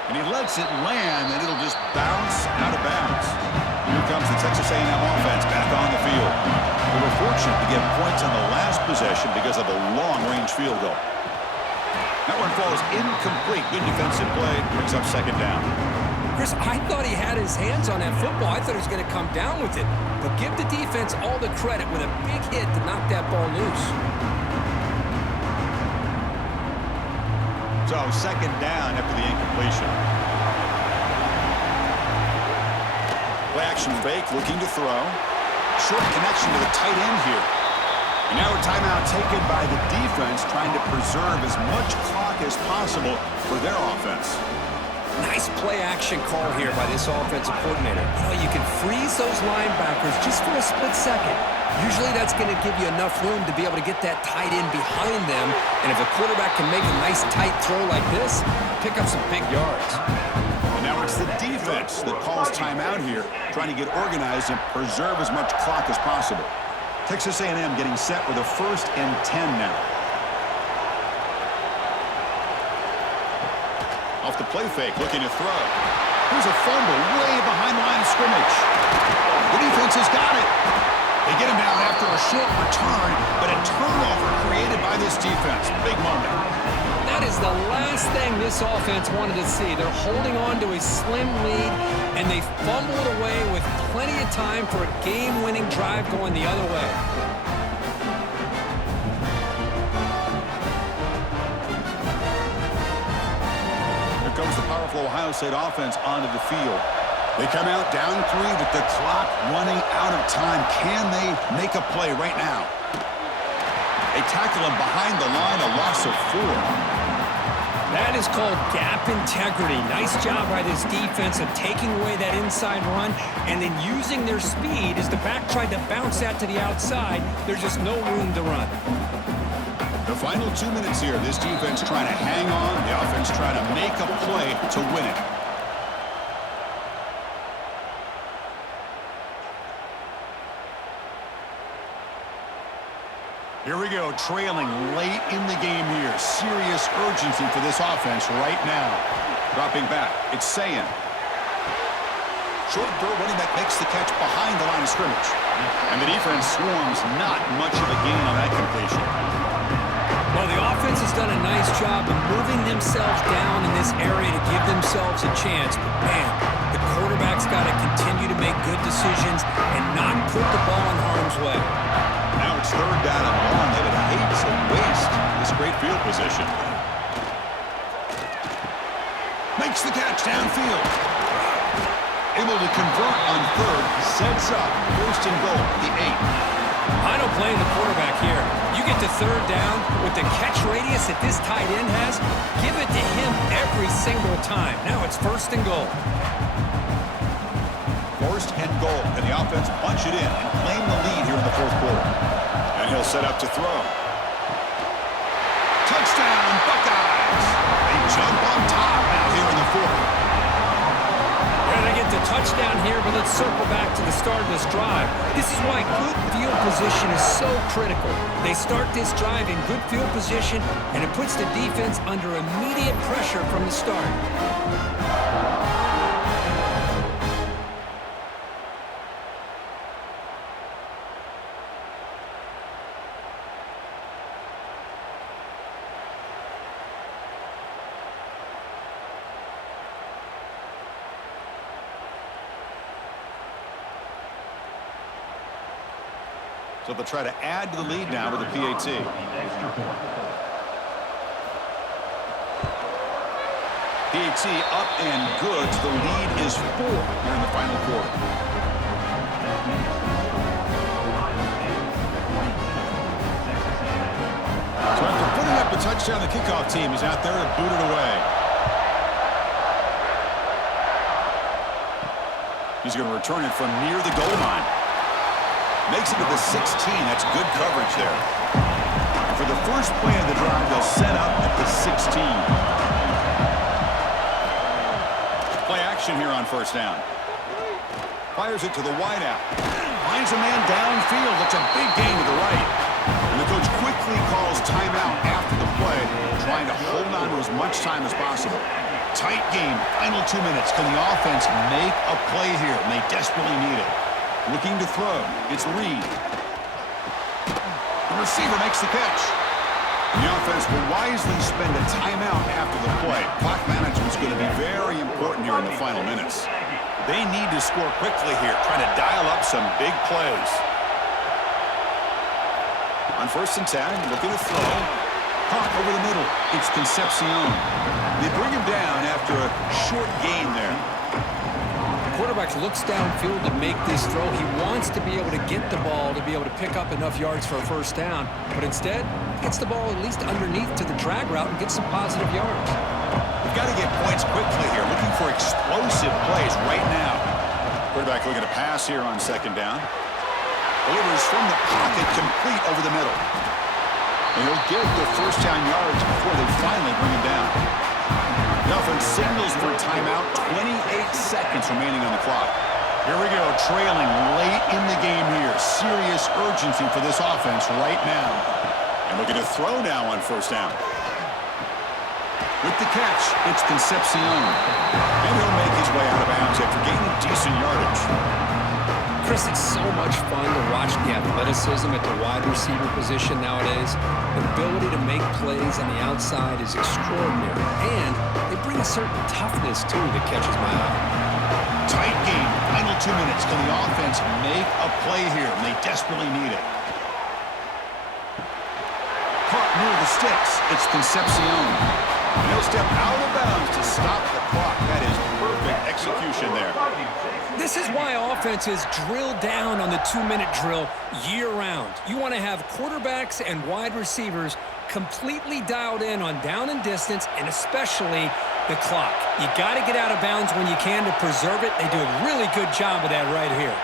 And he lets it land, and it'll just bounce out of bounds. Here comes the Texas A&M offense back on the field. They were fortunate to get points on the last possession because of a long-range field goal. That one falls incomplete. Good defensive play. Brings up second down. Chris, I thought he had his hands on that football. I thought he was going to come down with it. But give the defense all the credit with a big hit to knock that ball loose. So, second down after the incompletion. Play action fake, looking to throw. Short connection to the tight end here. And now a timeout taken by the defense, trying to preserve as much clock as possible for their offense. Nice play action call here by this offensive coordinator. You know, you can freeze those linebackers just for a split second. Usually that's going to give you enough room to be able to get that tight end behind them. And if a quarterback can make a nice tight throw like this, pick up some big yards. And now it's the defense that calls timeout here, trying to get organized and preserve as much clock as possible. Texas A&M getting set with a 1st and 10 now. Off the play fake, looking to throw. Here's a fumble way behind the line of scrimmage. The defense has got it. They get him down after a short return, but a turnover created by this defense. Big moment. That is the last thing this offense wanted to see. They're holding on to a slim lead, and they fumble it away with plenty of time for a game-winning drive going the other way. Here comes the powerful Ohio State offense onto the field. They come out down 3 with the clock running out of time. Can they make a play right now? They tackle him behind the line, a loss of 4. That is called gap integrity. Nice job by this defense of taking away that inside run and then using their speed as the back tried to bounce that to the outside. There's just no room to run. The final 2 minutes here, this defense trying to hang on, the offense trying to make a play to win it. Here we go, trailing late in the game here. Serious urgency for this offense right now. Dropping back, it's Sayin. Short throw, running back makes the catch behind the line of scrimmage. And the defense swarms, not much of a gain on that completion. Well, the offense has done a nice job of moving themselves down in this area to give themselves a chance. But, man, the quarterback's got to continue to make good decisions and not put the ball in harm's way. Now it's 3rd down and 1. They would hate to waste this great field position. Makes the catch downfield. Able to convert on 3rd. Sets up 1st and goal, the 8. I don't blame the quarterback here. You get to 3rd down with the catch radius that this tight end has, give it to him every single time. Now it's 1st and goal. 1st and goal, and the offense punch it in and claim the lead here in the 4th quarter. And he'll set up to throw. Touchdown, Buckeyes! They jump on top now here in the 4th. They're going to get the touchdown here, but let's circle back to the start of this drive. This is why good field position is so critical. They start this drive in good field position, and it puts the defense under immediate pressure from the start. So they'll try to add to the lead now with the PAT. PAT up and good. So the lead is 4 here in the final quarter. So after putting up a touchdown, the kickoff team is out there to boot it away. He's going to return it from near the goal line. Makes it to the 16. That's good coverage there. For the first play of the drive, they'll set up at the 16. Play action here on first down. Fires it to the wideout. Finds a man downfield. That's a big gain to the right. And the coach quickly calls timeout after the play, trying to hold on to as much time as possible. Tight game, final 2 minutes. Can the offense make a play here? And they desperately need it. Looking to throw. It's Reed. The receiver makes the catch. The offense will wisely spend a timeout after the play. Clock management's going to be very important here in the final minutes. They need to score quickly here, trying to dial up some big plays. On first and 10, looking to throw. Caught over the middle. It's Concepcion. They bring him down after a short gain there. The quarterback looks downfield to make this throw. He wants to be able to get the ball to be able to pick up enough yards for a first down, but instead gets the ball at least underneath to the drag route and gets some positive yards. We've got to get points quickly here, looking for explosive plays right now. Quarterback looking to pass here on second down. Delivers from the pocket, complete over the middle. And he'll get the first down yards before they finally bring him down. The offense signals for timeout, 28 seconds remaining on the clock. Here we go, trailing late in the game here. Serious urgency for this offense right now. And looking to throw now on first down. With the catch, it's Concepcion. And he'll make his way out of bounds after gaining decent yardage. Chris, it's so much fun to watch the athleticism at the wide receiver position nowadays. The ability to make plays on the outside is extraordinary. And they bring a certain toughness, too, that catches my eye. Tight game. Final 2 minutes. Can the offense make a play here? And they desperately need it. Caught near the sticks. It's Concepcion. And he'll step out of bounds to stop the clock. That is perfect execution there. This is why offenses drill down on the 2-minute drill year-round. You want to have quarterbacks and wide receivers completely dialed in on down and distance, and especially the clock. You got to get out of bounds when you can to preserve it. They do a really good job of that right here.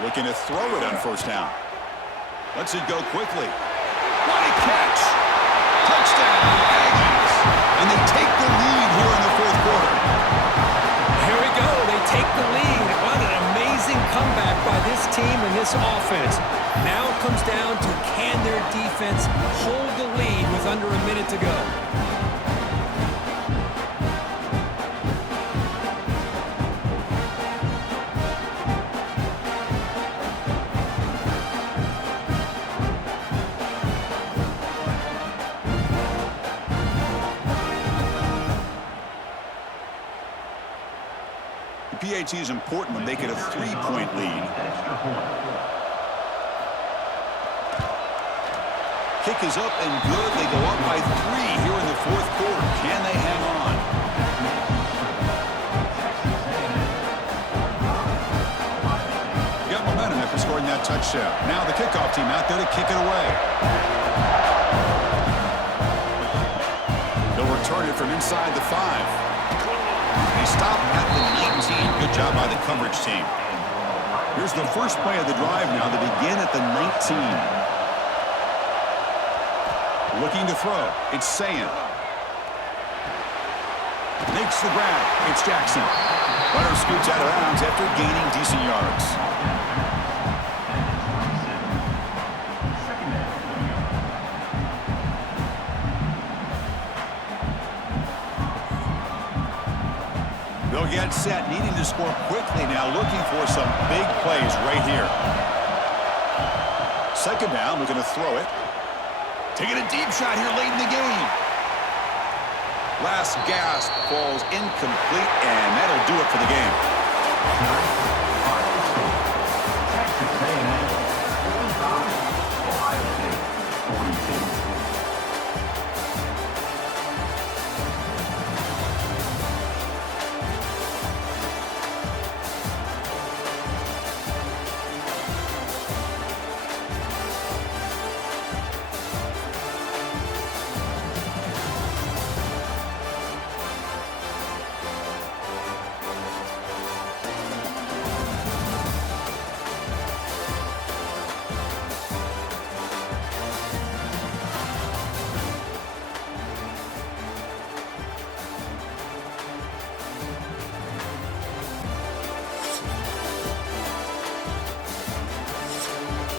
Looking to throw it on first down. Lets it go quickly. What a catch! Touchdown, Aggies! And they take the lead here in the fourth quarter. Here we go. They take the lead. What an amazing comeback by this team and this offense. Now it comes down to can their defense hold the lead with under a minute to go. PAT is important to make it a 3-point lead. Kick is up and good. They go up by 3 here in the fourth quarter. Can they hang on? Got momentum after scoring that touchdown. Now the kickoff team out there to kick it away. They'll return it from inside the 5. They stop at the 19. Good job by the coverage team. Here's the first play of the drive now. They begin at the 19. Looking to throw. It's Sayan. Makes the grab. It's Jackson. Runner scoots out of bounds after gaining decent yards. They'll get set, needing to score quickly now, looking for some big plays right here. Second down, looking to throw it. Taking a deep shot here late in the game. Last gasp falls incomplete, and that'll do it for the game.